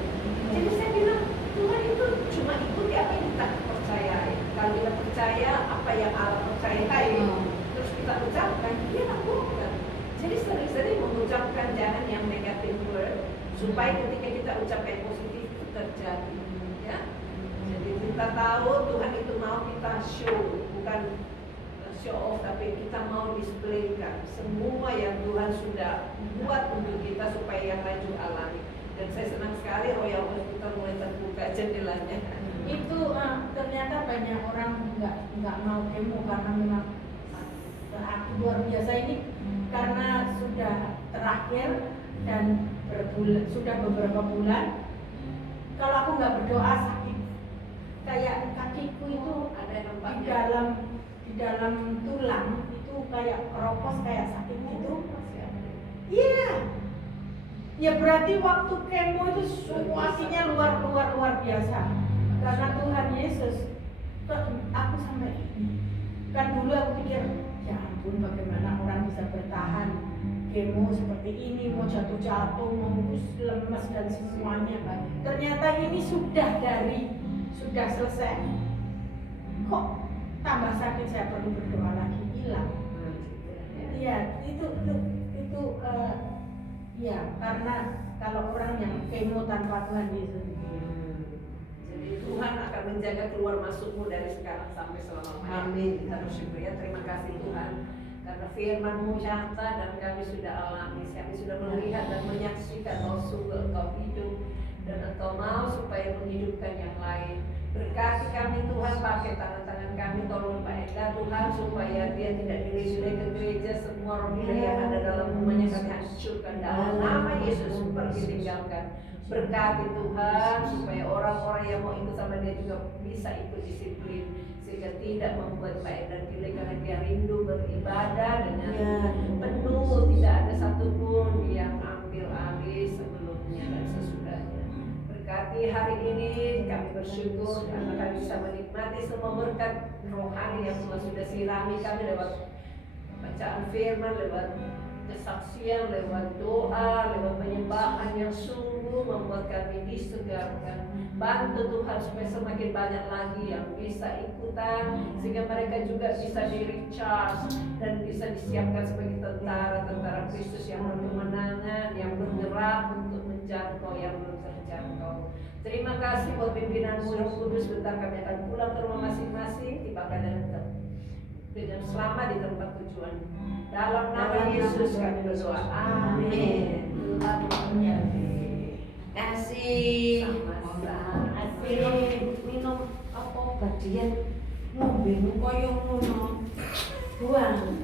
Jadi saya bilang Tuhan itu cuma ikuti apa yang kita percayai. Kalau kita percaya apa yang Allah percayai, terus kita ucapkan, dia lakukan. Jadi sering-sering mengucapkan jangan yang negatif word, supaya ketika kita ucapkan positif itu terjadi. Ya, jadi kita tahu Tuhan itu mau kita show, bukan show off, tapi kita mau displaykan semua yang Tuhan sudah buat untuk kita supaya yang lain juga alami. Dan saya senang sekali Royal Hospital mulai terbuka jendelanya. Itu ternyata banyak orang nggak mau kemo karena memang aku luar biasa ini karena sudah terakhir dan sudah beberapa bulan. Kalau aku nggak berdoa sakit, kayak kakiku itu Ada yang di nampaknya. dalam tulang itu kayak keropos kayak sakit gitu. Iya. Ya berarti waktu kemo itu situasinya luar biasa. Karena Tuhan Yesus, aku sampai ini. Kan dulu aku pikir, ya ampun bagaimana orang bisa bertahan kemo seperti ini, mau jatuh-jatuh, mau lemes dan semuanya. Ternyata ini sudah selesai. Kok tambah sakit, saya perlu berdoa lagi, hilang. Iya, itu ya, karena kalau orang yang kemo tanpa Tuhan Yesus. Jadi Tuhan akan menjaga keluar masukmu dari sekarang sampai selama-lamanya. Amin. Kita bersyukur ya, terima kasih Tuhan. Karena firman-Mu nyata dan kami sudah alami, kami sudah melihat dan menyaksikan bahwa sungguh Engkau hidup dan Engkau mau supaya menghidupkan yang lain. Berkati kami Tuhan, pakai tangan-tangan kami, tolong Pak Eka Tuhan supaya dia tidak dilai-dilai ke gereja, semua roh gila yang ada dalam rumahnya kami hancurkan dalam nama Yesus, pergi tinggalkan. Berkati Tuhan supaya orang-orang yang mau ikut sama dia juga bisa ikut disiplin sehingga tidak membuat Pak Eka dilai karena dia rindu beribadah dengan penuh, tidak ada satupun yang ambil alih sebelumnya dan sesudahnya. Berkati hari ini kami bersyukur karena kami bisa menikmati semua berkat rohani yang Tuhan sudah siram kami lewat bacaan firman, lewat kesaksian, lewat doa, lewat penyembahan yang sungguh membuat kami disegarkan. Bantu Tuhan supaya semakin banyak lagi yang bisa ikutan, sehingga mereka juga bisa di-recharge dan bisa disiapkan sebagai tentara Kristus yang berkemenangan, yang bergerak untuk menjangkau yang belum terjangkau. Terima kasih buat pimpinan Roh Kudus. Bentar kami akan pulang ke rumah masing-masing, tibakan dengan selamat di tempat tujuan. Dalam nama Yesus kami berdoa. Amin. Kasih. Minum apa obat diet ngombe koyo ngono. Buang.